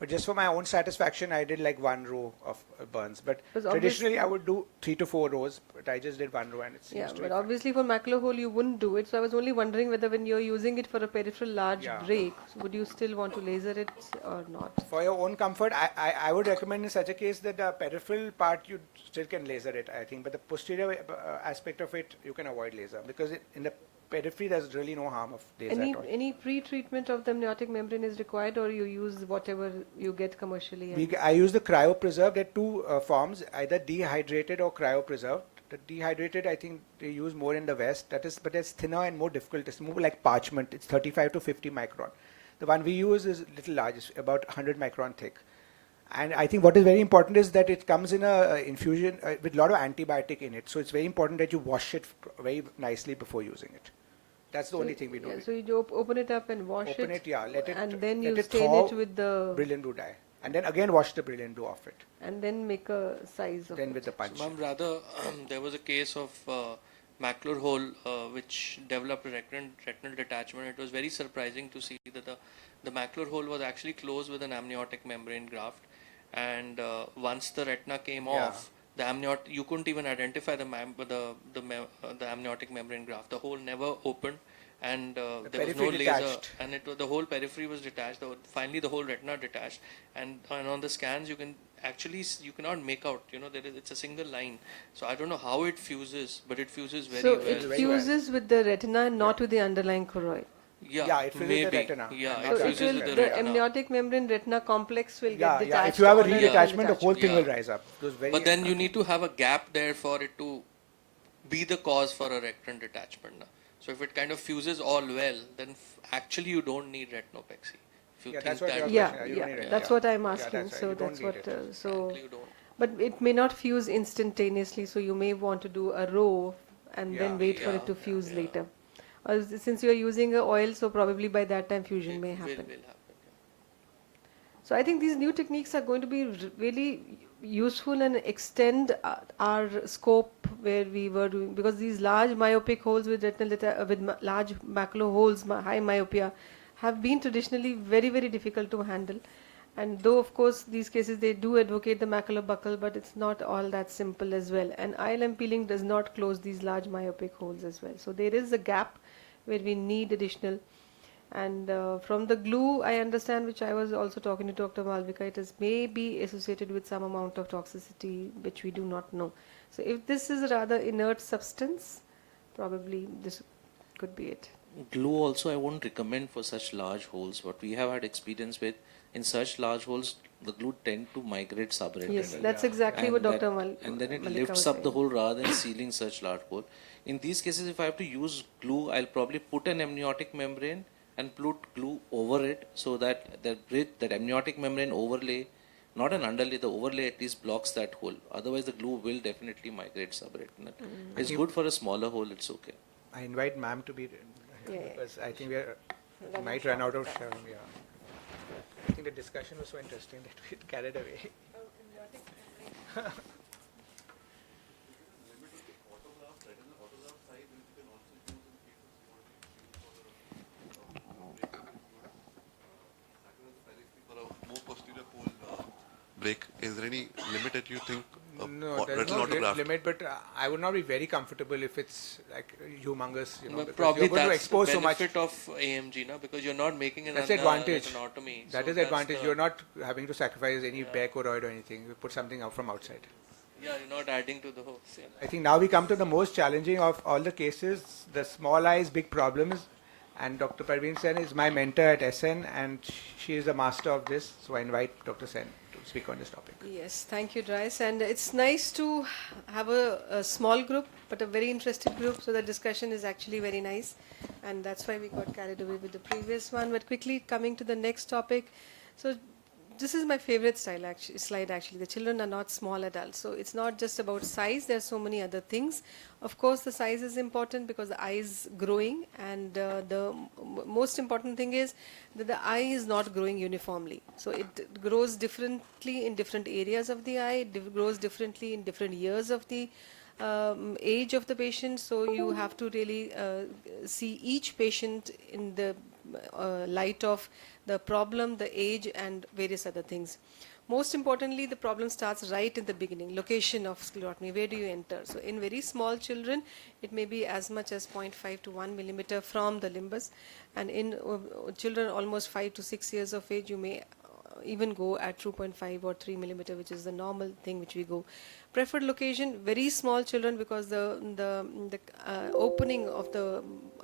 But just for my own satisfaction, I did like 1 row of burns. But Because traditionally, I obviously- would do 3 to 4 rows. But I just did 1 row, and it seems Yeah, to be but fine. obviously for macular hole you wouldn't do it, so I was only wondering whether when you're using it for a peripheral large Yeah. break, would you still want to laser it or not? For your own comfort, I would recommend in such a case that the peripheral part you still can laser it, I think. But the posterior aspect of it, you can avoid laser because in the periphery, there's really no harm of laser at all. Any pre-treatment of the amniotic membrane is required, or you use whatever you get commercially? I use the cryopreserved. There are two forms, either dehydrated or cryopreserved. The dehydrated, I think they use more in the West. But it's thinner and more difficult. It's more like parchment. It's 35 to 50 micron. The one we use is a little large, it's about 100 micron thick. And I think what is very important is that it comes in a infusion with a lot of antibiotic in it. So it's very important that you wash it very nicely before using it. That's the only thing we do. Yeah, so you open it up and wash Open it, yeah. Let it, and then let you it stain thaw it with the, brilliant blue dye. And then again wash the brilliant blue off it. and then make a size of Then it. with the punch. So, ma'am, rather, there was a case of macular hole which developed a retinal detachment. It was very surprising to see that the macular hole was actually closed with an amniotic membrane graft, and once the retina came off, the you couldn't even identify the amniotic membrane graft. The hole never opened, and there was no laser, detached. and the whole periphery was detached. Finally, the whole retina detached, and on the scans you can actually you cannot make out. It's a single line. So I don't know how it fuses, but it fuses very So well. it Very fuses with the retina and not with the underlying choroid. Yeah, it fuses the maybe. retina. Yeah, Not it So the it fuses will, with the the retina. amniotic membrane retina complex will Yeah, get yeah. detached. If you have a on the redetachment, the whole detachment. thing will Yeah. rise up. Those very. But then you need to have a gap there for it to be the cause for a retinal detachment. Na. So if it kind of fuses all well, then actually you don't need retinopexy. If you Yeah, think that's what that your way. Yeah, question. You yeah, don't need it. that's Yeah. what I'm Yeah, asking. that's right. So You don't that's need what. it. So, Frankly, you don't. but it may not fuse instantaneously. So you may want to do a row and then Yeah, wait for yeah, it to fuse yeah. later. Or since you are using a oil, so probably by that time fusion may Will happen. happen. Yeah. So I think these new techniques are going to be really useful and extend our scope where we were doing, because these large myopic holes with large macular holes, high myopia, have been traditionally very, very difficult to handle. And though of course these cases they do advocate the macular buckle, but it's not all that simple as well. And ILM peeling does not close these large myopic holes as well. So there is a gap where we need additional. And from the glue, I understand, which I was also talking to Dr. Malvika, it is may be associated with some amount of toxicity, which we do not know. So if this is a rather inert substance, probably this could be it. Glue also I won't recommend for such large holes. What we have had experience with, in such large holes, the glue tend to migrate subretinal. Yes, that's exactly what that- Dr. and then it Malika lifts was up the saying. hole rather than sealing such large hole. In these cases, if I have to use glue, I'll probably put an amniotic membrane and put glue over it so that that amniotic membrane overlay, not an underlay, the overlay at least blocks that hole. Otherwise, the glue will definitely migrate subretinal. It's good for a smaller hole. It's okay. I invite ma'am to be Yeah. because I think we might run out of time. Yeah. I think the discussion was so interesting that we carried away. For a more posterior pole break, is there any limit that you think No, there's retinal no autograft? limit, but I would not be very comfortable if it's like humongous, But because probably you're going to that's expose the so much. benefit of AMG, na, because you're not making an That's the advantage. retinotomy. That So is the that's advantage. the- You're not having to sacrifice any bare choroid or anything. You put something out from outside. Yeah, you're not adding to the holes. Yeah. I think now we come to the most challenging of all the cases, the small eyes, big problems. And Dr. Parveen Sen is my mentor at SN, and she is the master of this. So I invite Dr. Sen to speak on this topic. Yes, thank you, Daraius. And it's nice to have a small group, but a very interested group. So the discussion is actually very nice. And that's why we got carried away with the previous one. But quickly coming to the next topic. So this is my favorite slide actually. The children are not small adults, so it's not just about size. There are so many other things. Of course, the size is important because the eye is growing, and the most important thing is that the eye is not growing uniformly. So it grows differently in different areas of the eye. It grows differently in different years of the age of the patient. So you have to really see each patient in the light of the problem, the age, and various other things. Most importantly, the problem starts right in the beginning, location of sclerotomy. Where do you enter? So in very small children, it may be as much as 0.5 to 1 millimeter from the limbus, and in children almost 5 to 6 years of age, you may even go at 2.5 or 3 millimeter, which is the normal thing which we go. Preferred location, very small children, because the opening of the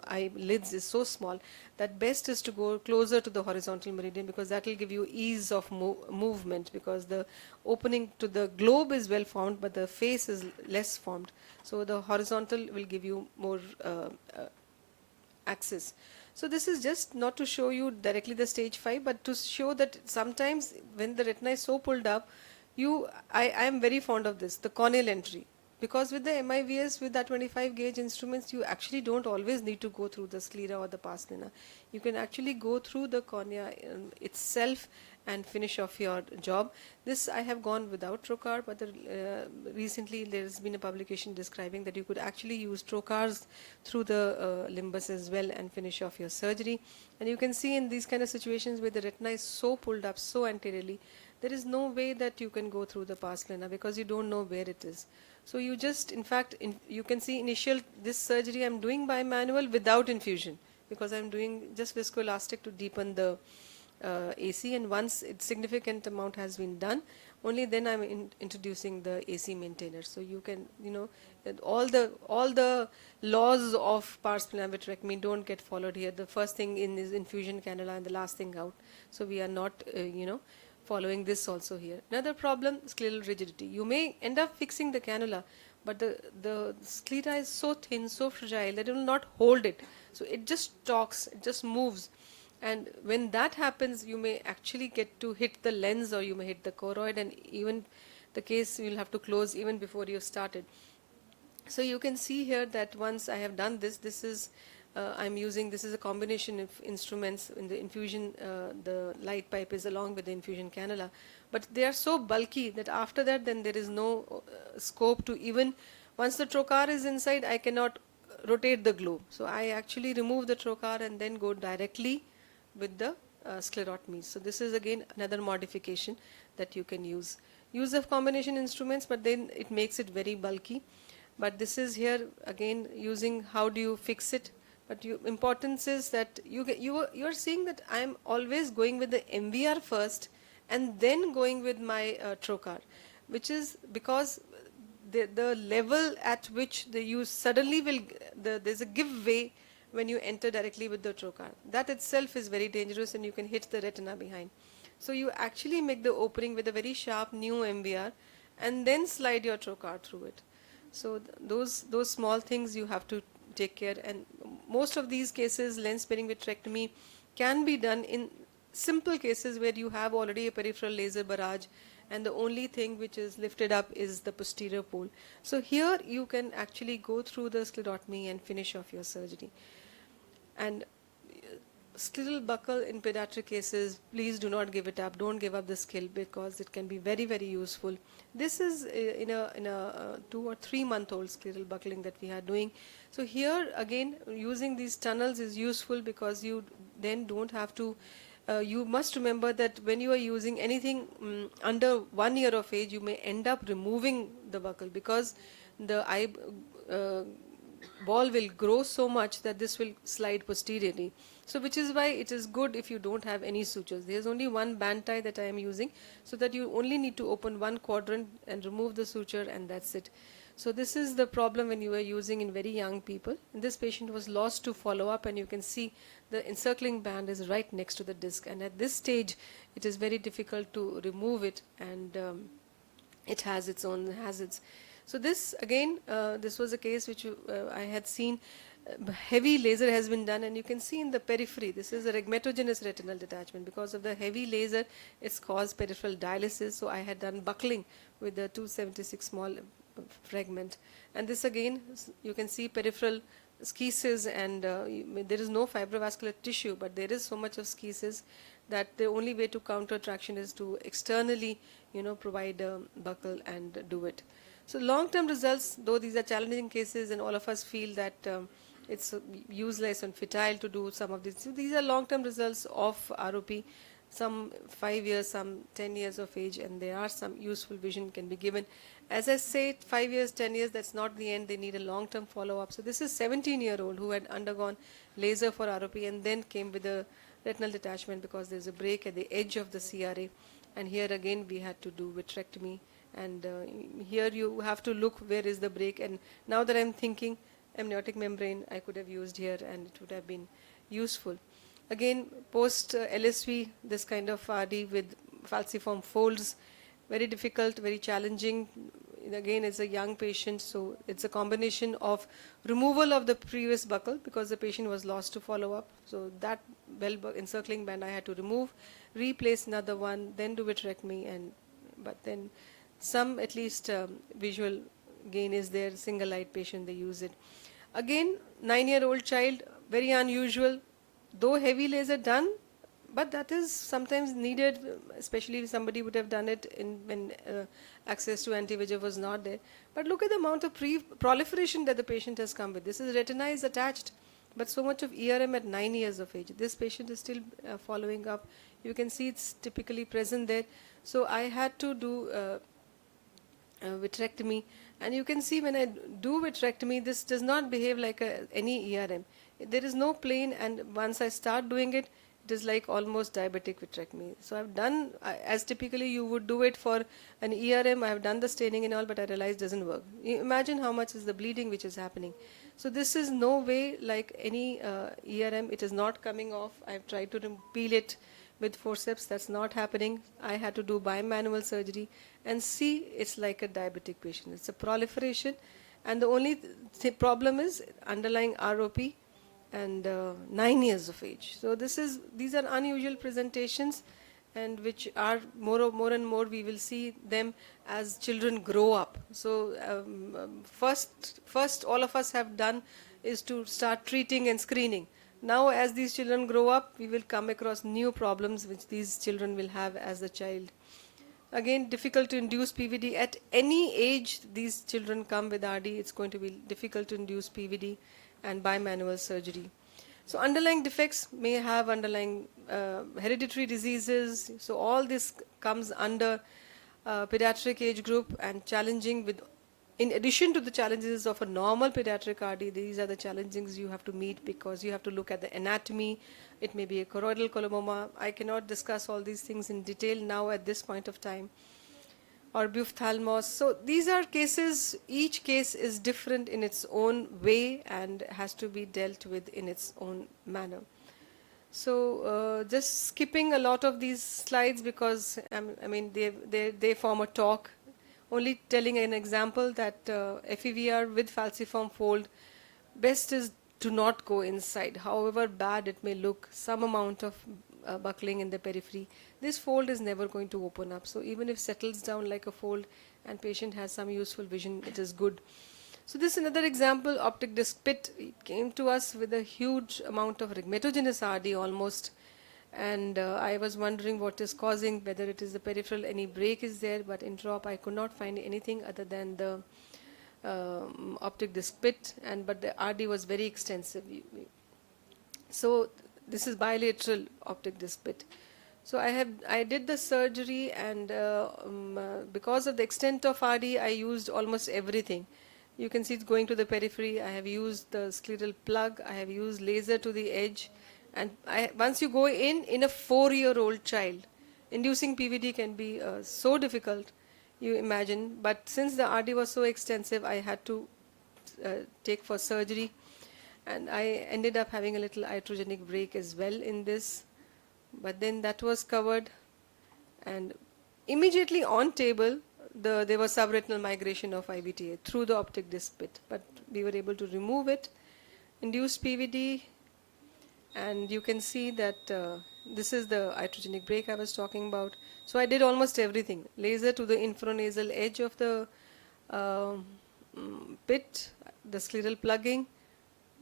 eyelids is so small that best is to go closer to the horizontal meridian, because that will give you ease of movement, because the opening to the globe is well formed but the face is less formed. So the horizontal will give you more access. So this is just not to show you directly the stage 5, but to show that sometimes when the retina is so pulled up, I am very fond of this, the corneal entry. Because with the MIVS, with that 25 gauge instruments, you actually don't always need to go through the sclera or the pars plana. You can actually go through the cornea itself and finish off your job. This I have gone without trocar, but recently there has been a publication describing that you could actually use trocars through the limbus as well and finish off your surgery. And you can see in these kind of situations where the retina is so pulled up so anteriorly, there is no way that you can go through the pars plana because you don't know where it is. So you just, in fact, you can see this surgery I'm doing by manual without infusion, because I'm doing just viscoelastic to deepen the AC, and once a significant amount has been done, only then I'm introducing the AC maintainer. So you can, all the laws of pars plana vitrectomy don't get followed here. The first thing in is infusion cannula and the last thing out. So we are not, following this also here. Another problem, scleral rigidity. You may end up fixing the cannula, but the sclera is so thin, so fragile that it will not hold it. So it just talks, it just moves. And when that happens, you may actually get to hit the lens, or you may hit the choroid, and even the case you'll have to close even before you started. So you can see here that once I have done this, this is this is a combination of instruments in the infusion. The light pipe is along with the infusion cannula, but they are so bulky that after that then there is no scope to even, once the trocar is inside, I cannot rotate the globe. So I actually remove the trocar and then go directly with the sclerotomy. So this is again another modification that you can use. Use of combination instruments, but then it makes it very bulky. But this is here again using how do you fix it. But importance is that you are seeing that I am always going with the MVR first and then going with my trocar, which is because the level at which you suddenly will, there's a give way when you enter directly with the trocar. That itself is very dangerous, and you can hit the retina behind. So you actually make the opening with a very sharp new MVR and then slide your trocar through it. So those small things you have to take care. And most of these cases, lens sparing vitrectomy can be done in simple cases where you have already a peripheral laser barrage, and the only thing which is lifted up is the posterior pole. So here you can actually go through the sclerotomy and finish off your surgery. And scleral buckle in pediatric cases, please do not give it up. Don't give up the skill, because it can be very, very useful. This is in a 2 or 3 month old scleral buckling that we are doing. So here again, using these tunnels is useful, because you then don't have to, you must remember that when you are using anything under 1 year of age, you may end up removing the buckle, because the eye ball will grow so much that this will slide posteriorly. So which is why it is good if you don't have any sutures. There is only one band tie that I am using, so that you only need to open one quadrant and remove the suture, and that's it. So this is the problem when you are using in very young people. And this patient was lost to follow up, and you can see the encircling band is right next to the disc, and at this stage it is very difficult to remove it, and it has its own hazards. So this again, this was a case which I had seen. heavy laser has been done, and you can see in the periphery, this is a rhegmatogenous retinal detachment. Because of the heavy laser, it's caused peripheral dialysis. So I had done buckling with the 276 small fragment. And this again, you can see peripheral schisis, and there is no fibrovascular tissue, but there is so much of schisis that the only way to counter traction is to externally, provide a buckle and do it. So long-term results, though these are challenging cases, and all of us feel that it's useless and futile to do some of these. So these are long-term results of ROP, some 5 years, some 10 years of age, and there are some useful vision can be given. As I say, 5 years, 10 years, that's not the end. They need a long-term follow-up. So this is 17-year-old who had undergone laser for ROP and then came with a retinal detachment because there's a break at the edge of the CRA. And here again we had to do vitrectomy. And here you have to look where is the break. And now that I'm thinking, amniotic membrane I could have used here and it would have been useful. Again, post LSV, this kind of RD with falciform folds, very difficult, very challenging. Again, it's a young patient, so it's a combination of removal of the previous buckle because the patient was lost to follow up. So that encircling band I had to remove, replace another one, then do vitrectomy, but then some at least visual gain is there. Single light patient, they use it. Again, 9-year-old child, very unusual, though heavy laser done, but that is sometimes needed, especially if somebody would have done it when access to anti-VEGF was not there. But look at the amount of proliferation that the patient has come with. This is retina is attached, but so much of ERM at 9 years of age. This patient is still following up. You can see it's typically present there. So I had to do vitrectomy, and you can see when I do vitrectomy, this does not behave like any ERM. There is no plane, and once I start doing it, it is like almost diabetic vitrectomy. So I've done, as typically you would do it for an ERM, I've done the staining and all, but I realized it doesn't work. You imagine how much is the bleeding which is happening. So this is no way like any ERM, it is not coming off. I've tried to peel it with forceps, that's not happening. I had to do bimanual surgery and see it's like a diabetic patient. It's a proliferation, and the only problem is underlying ROP and 9 years of age. So these are unusual presentations, and which are more and more we will see them as children grow up. So first all of us have done is to start treating and screening. Now as these children grow up, we will come across new problems which these children will have as a child. Again, difficult to induce PVD. At any age these children come with RD, it's going to be difficult to induce PVD and bimanual surgery. So underlying defects may have underlying hereditary diseases. So all this comes under pediatric age group and challenging with, in addition to the challenges of a normal pediatric RD, these are the challenges you have to meet because you have to look at the anatomy. It may be a choroidal coloboma. I cannot discuss all these things in detail now at this point of time. Or buphthalmos. So these are cases, each case is different in its own way and has to be dealt with in its own manner. So just skipping a lot of these slides because they form a talk. Only telling an example that FEVR with falciform fold, best is to not go inside. However bad it may look, some amount of buckling in the periphery, this fold is never going to open up. So even if it settles down like a fold and patient has some useful vision, it is good. So this is another example, optic disc pit. It came to us with a huge amount of rhegmatogenous RD almost. And I was wondering what is causing, whether it is the peripheral, any break is there, but intraop I could not find anything other than the optic disc pit, but the RD was very extensive. So this is bilateral optic disc pit. So I did the surgery, and because of the extent of RD, I used almost everything. You can see it's going to the periphery. I have used the scleral plug. I have used laser to the edge. And once you go in a 4-year-old child, inducing PVD can be so difficult, you imagine. But since the RD was so extensive, I had to take for surgery. And I ended up having a little iatrogenic break as well in this. But then that was covered. And immediately on table, there was subretinal migration of IVTA through the optic disc pit. But we were able to remove it. induced PVD, and you can see that this is the iatrogenic break I was talking about. So I did almost everything. Laser to the infranasal edge of the pit, the scleral plugging.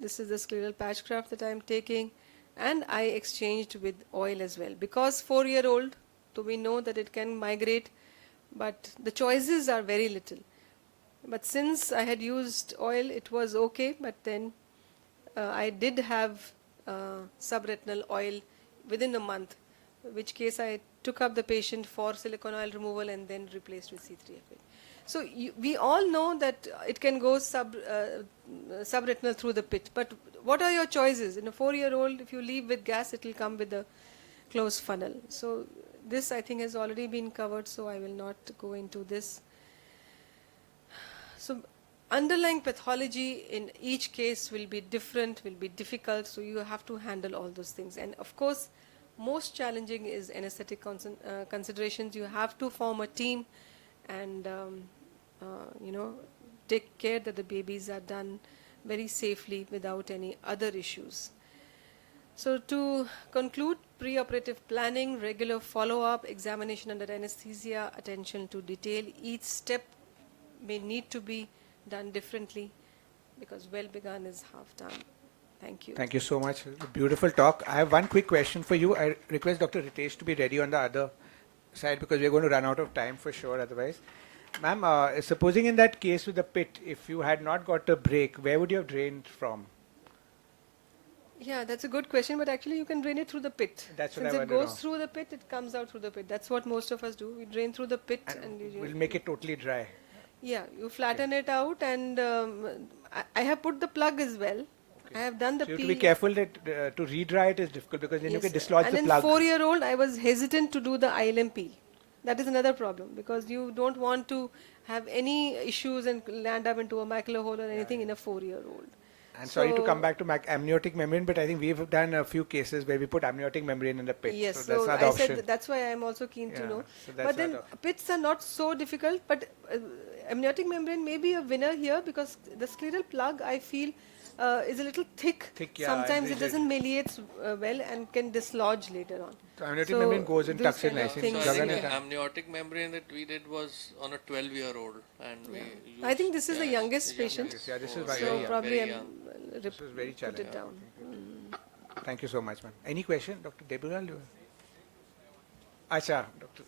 This is the scleral patch graft that I am taking, and I exchanged with oil as well. Because 4-year-old, so we know that it can migrate, but the choices are very little. But since I had used oil, it was okay, but then I did have subretinal oil within a month, which case I took up the patient for silicone oil removal and then replaced with C3FA. So we all know that it can go subretinal through the pit, but what are your choices? In a 4-year-old, if you leave with gas, it will come with a closed funnel. So this I think has already been covered, so I will not go into this. So underlying pathology in each case will be different, will be difficult, so you have to handle all those things. And of course, most challenging is anesthetic considerations. You have to form a team and take care that the babies are done very safely without any other issues. So to conclude, preoperative planning, regular follow-up, examination under anesthesia, attention to detail. Each step may need to be done differently because well begun is half done. Thank you. Thank you so much. Beautiful talk. I have one quick question for you. I request Dr. Ritesh to be ready on the other side because we're going to run out of time for sure otherwise. Ma'am, supposing in that case with the pit, if you had not got a break, where would you have drained from? Yeah, that's a good question, but actually you can drain it through the pit. That's what Since I it wanted to goes know. through the pit, it comes out through the pit. That's what most of us do. We drain through the pit and We'll make it totally dry. yeah, you flatten it out, and I have put the plug as well. I have done the So you have to be careful that to re-dry it is difficult because then you can dislodge and the in plug. 4-year-old, I was hesitant to do the ILM peel. That is another problem because you don't want to have any issues and land up into a macular hole or anything in a 4-year-old. And sorry to come back to amniotic membrane, but I think we've done a few cases where we put amniotic membrane in the pit. Yes, so that's not I option. said that's why I am also keen to know. so that's But then not pits are not so difficult, but amniotic membrane may be a winner here because the scleral plug I feel is a little thick. Sometimes it doesn't meliate well and can dislodge later on. So amniotic membrane goes and those tucks in kind of nicely. things So I you think can- the amniotic membrane that we did was on a 12-year-old, and we used, I think this is the youngest patient. Yeah, this is Oh, very So young. probably Very I'm young. This is very put challenging. it down. Thank you so much, ma'am. Any question, Dr. Debural? Acha, Dr.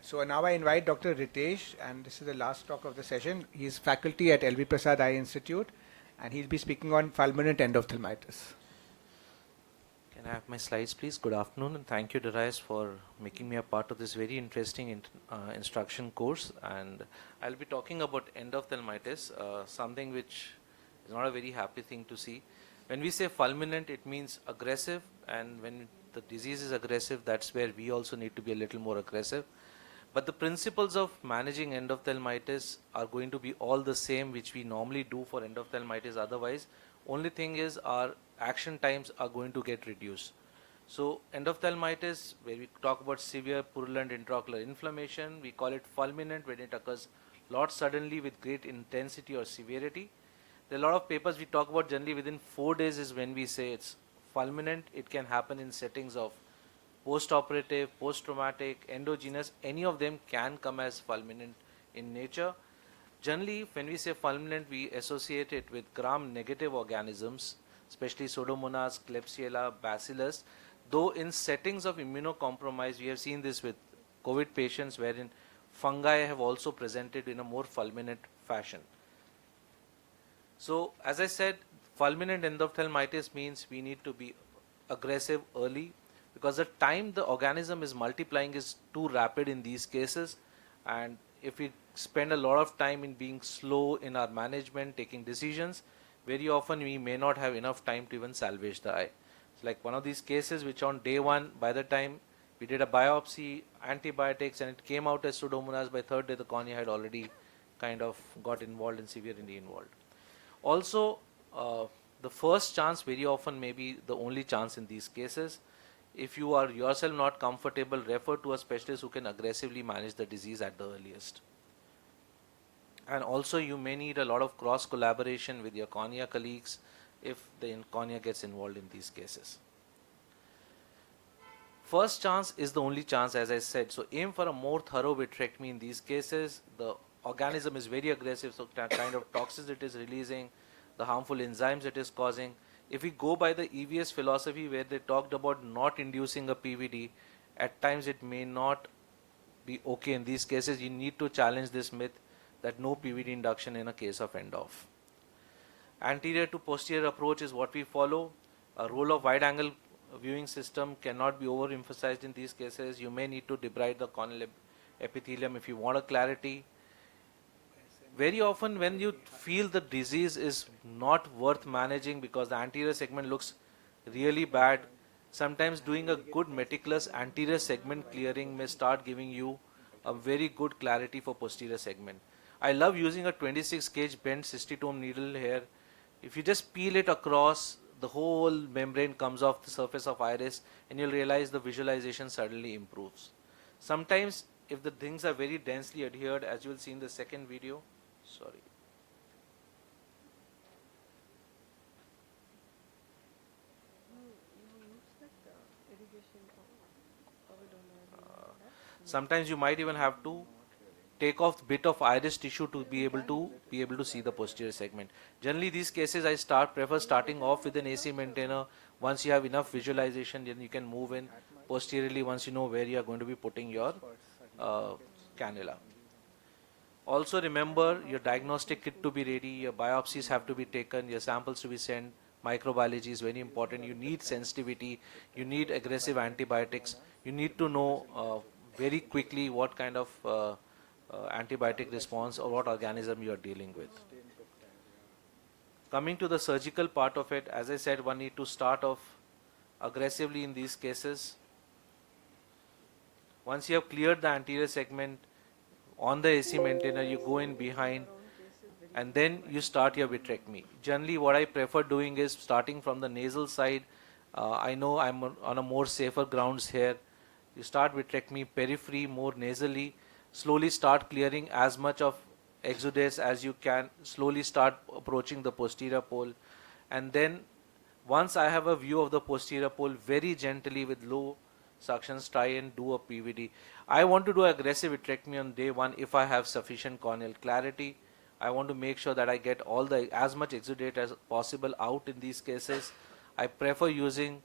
So now I invite Dr. Ritesh, and this is the last talk of the session. He is faculty at LV Prasad Eye Institute, and he'll be speaking on fulminant endophthalmitis. Can I have my slides, please? Good afternoon, and thank you, Daraius, for making me a part of this very interesting instruction course. And I'll be talking about endophthalmitis, something which is not a very happy thing to see. When we say fulminant, it means aggressive, and when the disease is aggressive, that's where we also need to be a little more aggressive. But the principles of managing endophthalmitis are going to be all the same which we normally do for endophthalmitis otherwise. Only thing is our action times are going to get reduced. So endophthalmitis, where we talk about severe purulent intraocular inflammation, we call it fulminant when it occurs lot suddenly with great intensity or severity. There are a lot of papers we talk about generally within 4 days is when we say it's fulminant. It can happen in settings of post-operative, post-traumatic, endogenous, any of them can come as fulminant in nature. Generally, when we say fulminant, we associate it with gram-negative organisms, especially Pseudomonas, Klebsiella, Bacillus. Though in settings of immunocompromise, we have seen this with COVID patients wherein fungi have also presented in a more fulminant fashion. So, as I said, fulminant endophthalmitis means we need to be aggressive early, because the time the organism is multiplying is too rapid in these cases, and if we spend a lot of time in being slow in our management, taking decisions, very often we may not have enough time to even salvage the eye. It's like one of these cases which on day one, by the time we did a biopsy, antibiotics, and it came out as Pseudomonas, by third day the cornea had already kind of got involved and severely involved. Also, the first chance very often may be the only chance in these cases. If you are yourself not comfortable, refer to a specialist who can aggressively manage the disease at the earliest. And also you may need a lot of cross collaboration with your cornea colleagues if the cornea gets involved in these cases. First chance is the only chance, as I said. So aim for a more thorough vitrectomy in these cases. The organism is very aggressive, so kind of toxins it is releasing, the harmful enzymes it is causing. If we go by the EVS philosophy where they talked about not inducing a PVD, at times it may not be okay. In these cases, you need to challenge this myth that no PVD induction in a case of end-off. Anterior to posterior approach is what we follow. A role of wide angle viewing system cannot be overemphasized in these cases. You may need to debride the corneal epithelium if you want a clarity. Very often when you feel the disease is not worth managing because the anterior segment looks really bad, sometimes doing a good meticulous anterior segment clearing may start giving you a very good clarity for posterior segment. I love using a 26 gauge bent cystitome needle here. If you just peel it across, the whole membrane comes off the surface of iris and you'll realize the visualization suddenly improves. Sometimes if the things are very densely adhered, as you will see in the second video, sorry. Sometimes you might even have to take off bit of iris tissue to be able to see the posterior segment. Generally these cases I prefer starting off with an AC maintainer. Once you have enough visualization, then you can move in posteriorly once you know where you are going to be putting your cannula. Also remember your diagnostic kit to be ready, your biopsies have to be taken, your samples to be sent. Microbiology is very important. You need sensitivity, you need aggressive antibiotics, you need to know very quickly what kind of antibiotic response or what organism you are dealing with. Coming to the surgical part of it, as I said, one need to start off aggressively in these cases. Once you have cleared the anterior segment on the AC maintainer, you go in behind and then you start your vitrectomy. Generally what I prefer doing is starting from the nasal side. I know I'm on a more safer grounds here. You start vitrectomy periphery more nasally, slowly start clearing as much of exudates as you can, slowly start approaching the posterior pole, and then once I have a view of the posterior pole, very gently with low suctions try and do a PVD. I want to do aggressive vitrectomy on day one if I have sufficient corneal clarity. I want to make sure that I get all the as much exudate as possible out in these cases. I prefer using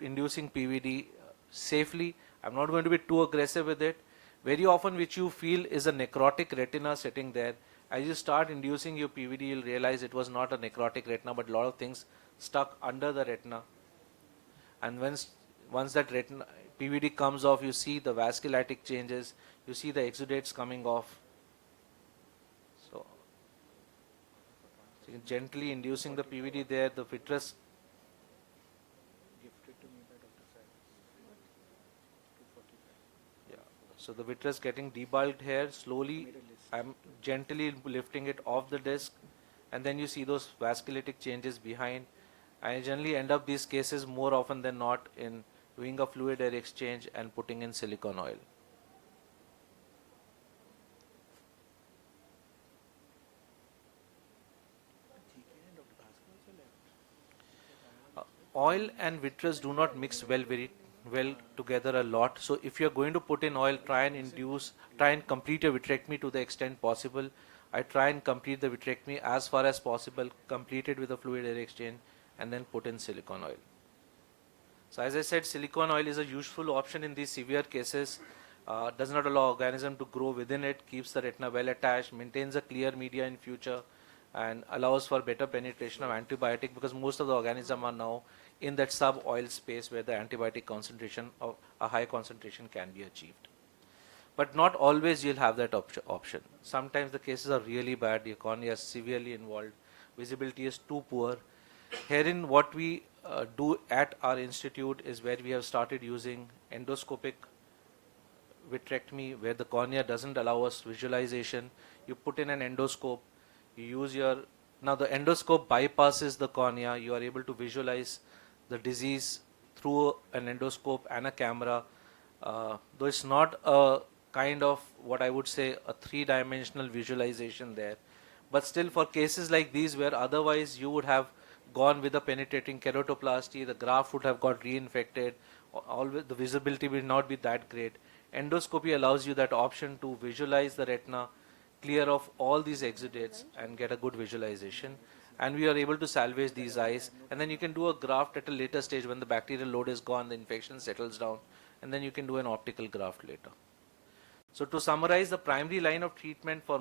inducing PVD safely. I'm not going to be too aggressive with it. Very often which you feel is a necrotic retina sitting there. As you start inducing your PVD, you'll realize it was not a necrotic retina, but a lot of things stuck under the retina. And once that retina PVD comes off, you see the vasculitic changes, you see the exudates coming off. So gently inducing the PVD there, the vitreous. So the vitreous getting debulked here, slowly I'm gently lifting it off the disc, and then you see those vasculitic changes behind. I generally end up these cases more often than not in doing a fluid air exchange and putting in silicone oil. Oil and vitreous do not mix very well together a lot. So if you're going to put in oil, try and complete your vitrectomy to the extent possible. I try and complete the vitrectomy as far as possible, complete it with a fluid air exchange, and then put in silicone oil. So as I said, silicone oil is a useful option in these severe cases. Does not allow organism to grow within it, keeps the retina well attached, maintains a clear media in future, and allows for better penetration of antibiotic because most of the organism are now in that sub-oil space where the antibiotic concentration of a high concentration can be achieved. But not always you'll have that option. Sometimes the cases are really bad, the cornea is severely involved, visibility is too poor. Herein what we do at our institute is where we have started using endoscopic vitrectomy where the cornea doesn't allow us visualization. You put in an endoscope, you use now the endoscope bypasses the cornea, you are able to visualize the disease through an endoscope and a camera. Though it's not a kind of what I would say a three-dimensional visualization there. But still, for cases like these where otherwise you would have gone with a penetrating keratoplasty, the graft would have got reinfected, always the visibility will not be that great. Endoscopy allows you that option to visualize the retina, clear off all these exudates and get a good visualization. And we are able to salvage these eyes, and then you can do a graft at a later stage when the bacterial load is gone, the infection settles down, and then you can do an optical graft later. So to summarize, the primary line of treatment for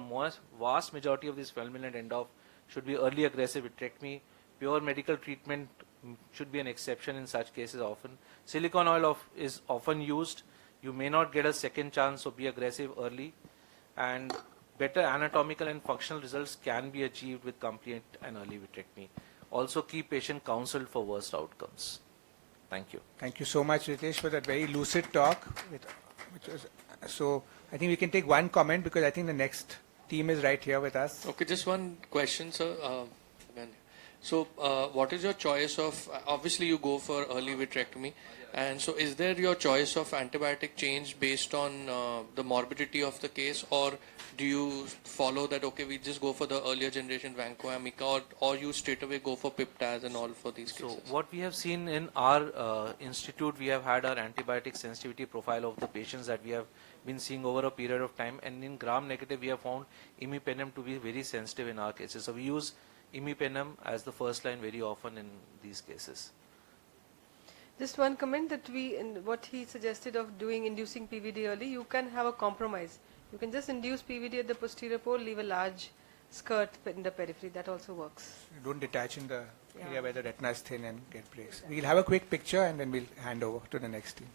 vast majority of these fulminant end-off should be early aggressive vitrectomy. Pure medical treatment should be an exception in such cases often. Silicone oil is often used. You may not get a second chance, so be aggressive early. And better anatomical and functional results can be achieved with complete and early vitrectomy. Also keep patient counseled for worst outcomes. Thank you. Thank you so much, Ritesh, for that very lucid talk. So I think we can take one comment because I think the next team is right here with us. Okay, just one question, sir. So, what is your choice of? Obviously, you go for early vitrectomy, and so is there your choice of antibiotic change based on the morbidity of the case, or do you follow that? Okay, we just go for the earlier generation vancomycin, or you straight away go for piptaz and all for these cases? So what we have seen in our institute, we have had our antibiotic sensitivity profile of the patients that we have been seeing over a period of time, and in gram negative we have found imipenem to be very sensitive in our cases. So we use imipenem as the first line very often in these cases. Just one comment that what he suggested of doing inducing PVD early, you can have a compromise. You can just induce PVD at the posterior pole, leave a large skirt in the periphery. That also works. You don't detach in the area where the retina is thin and get breaks. We'll have a quick picture and then we'll hand over to the next team.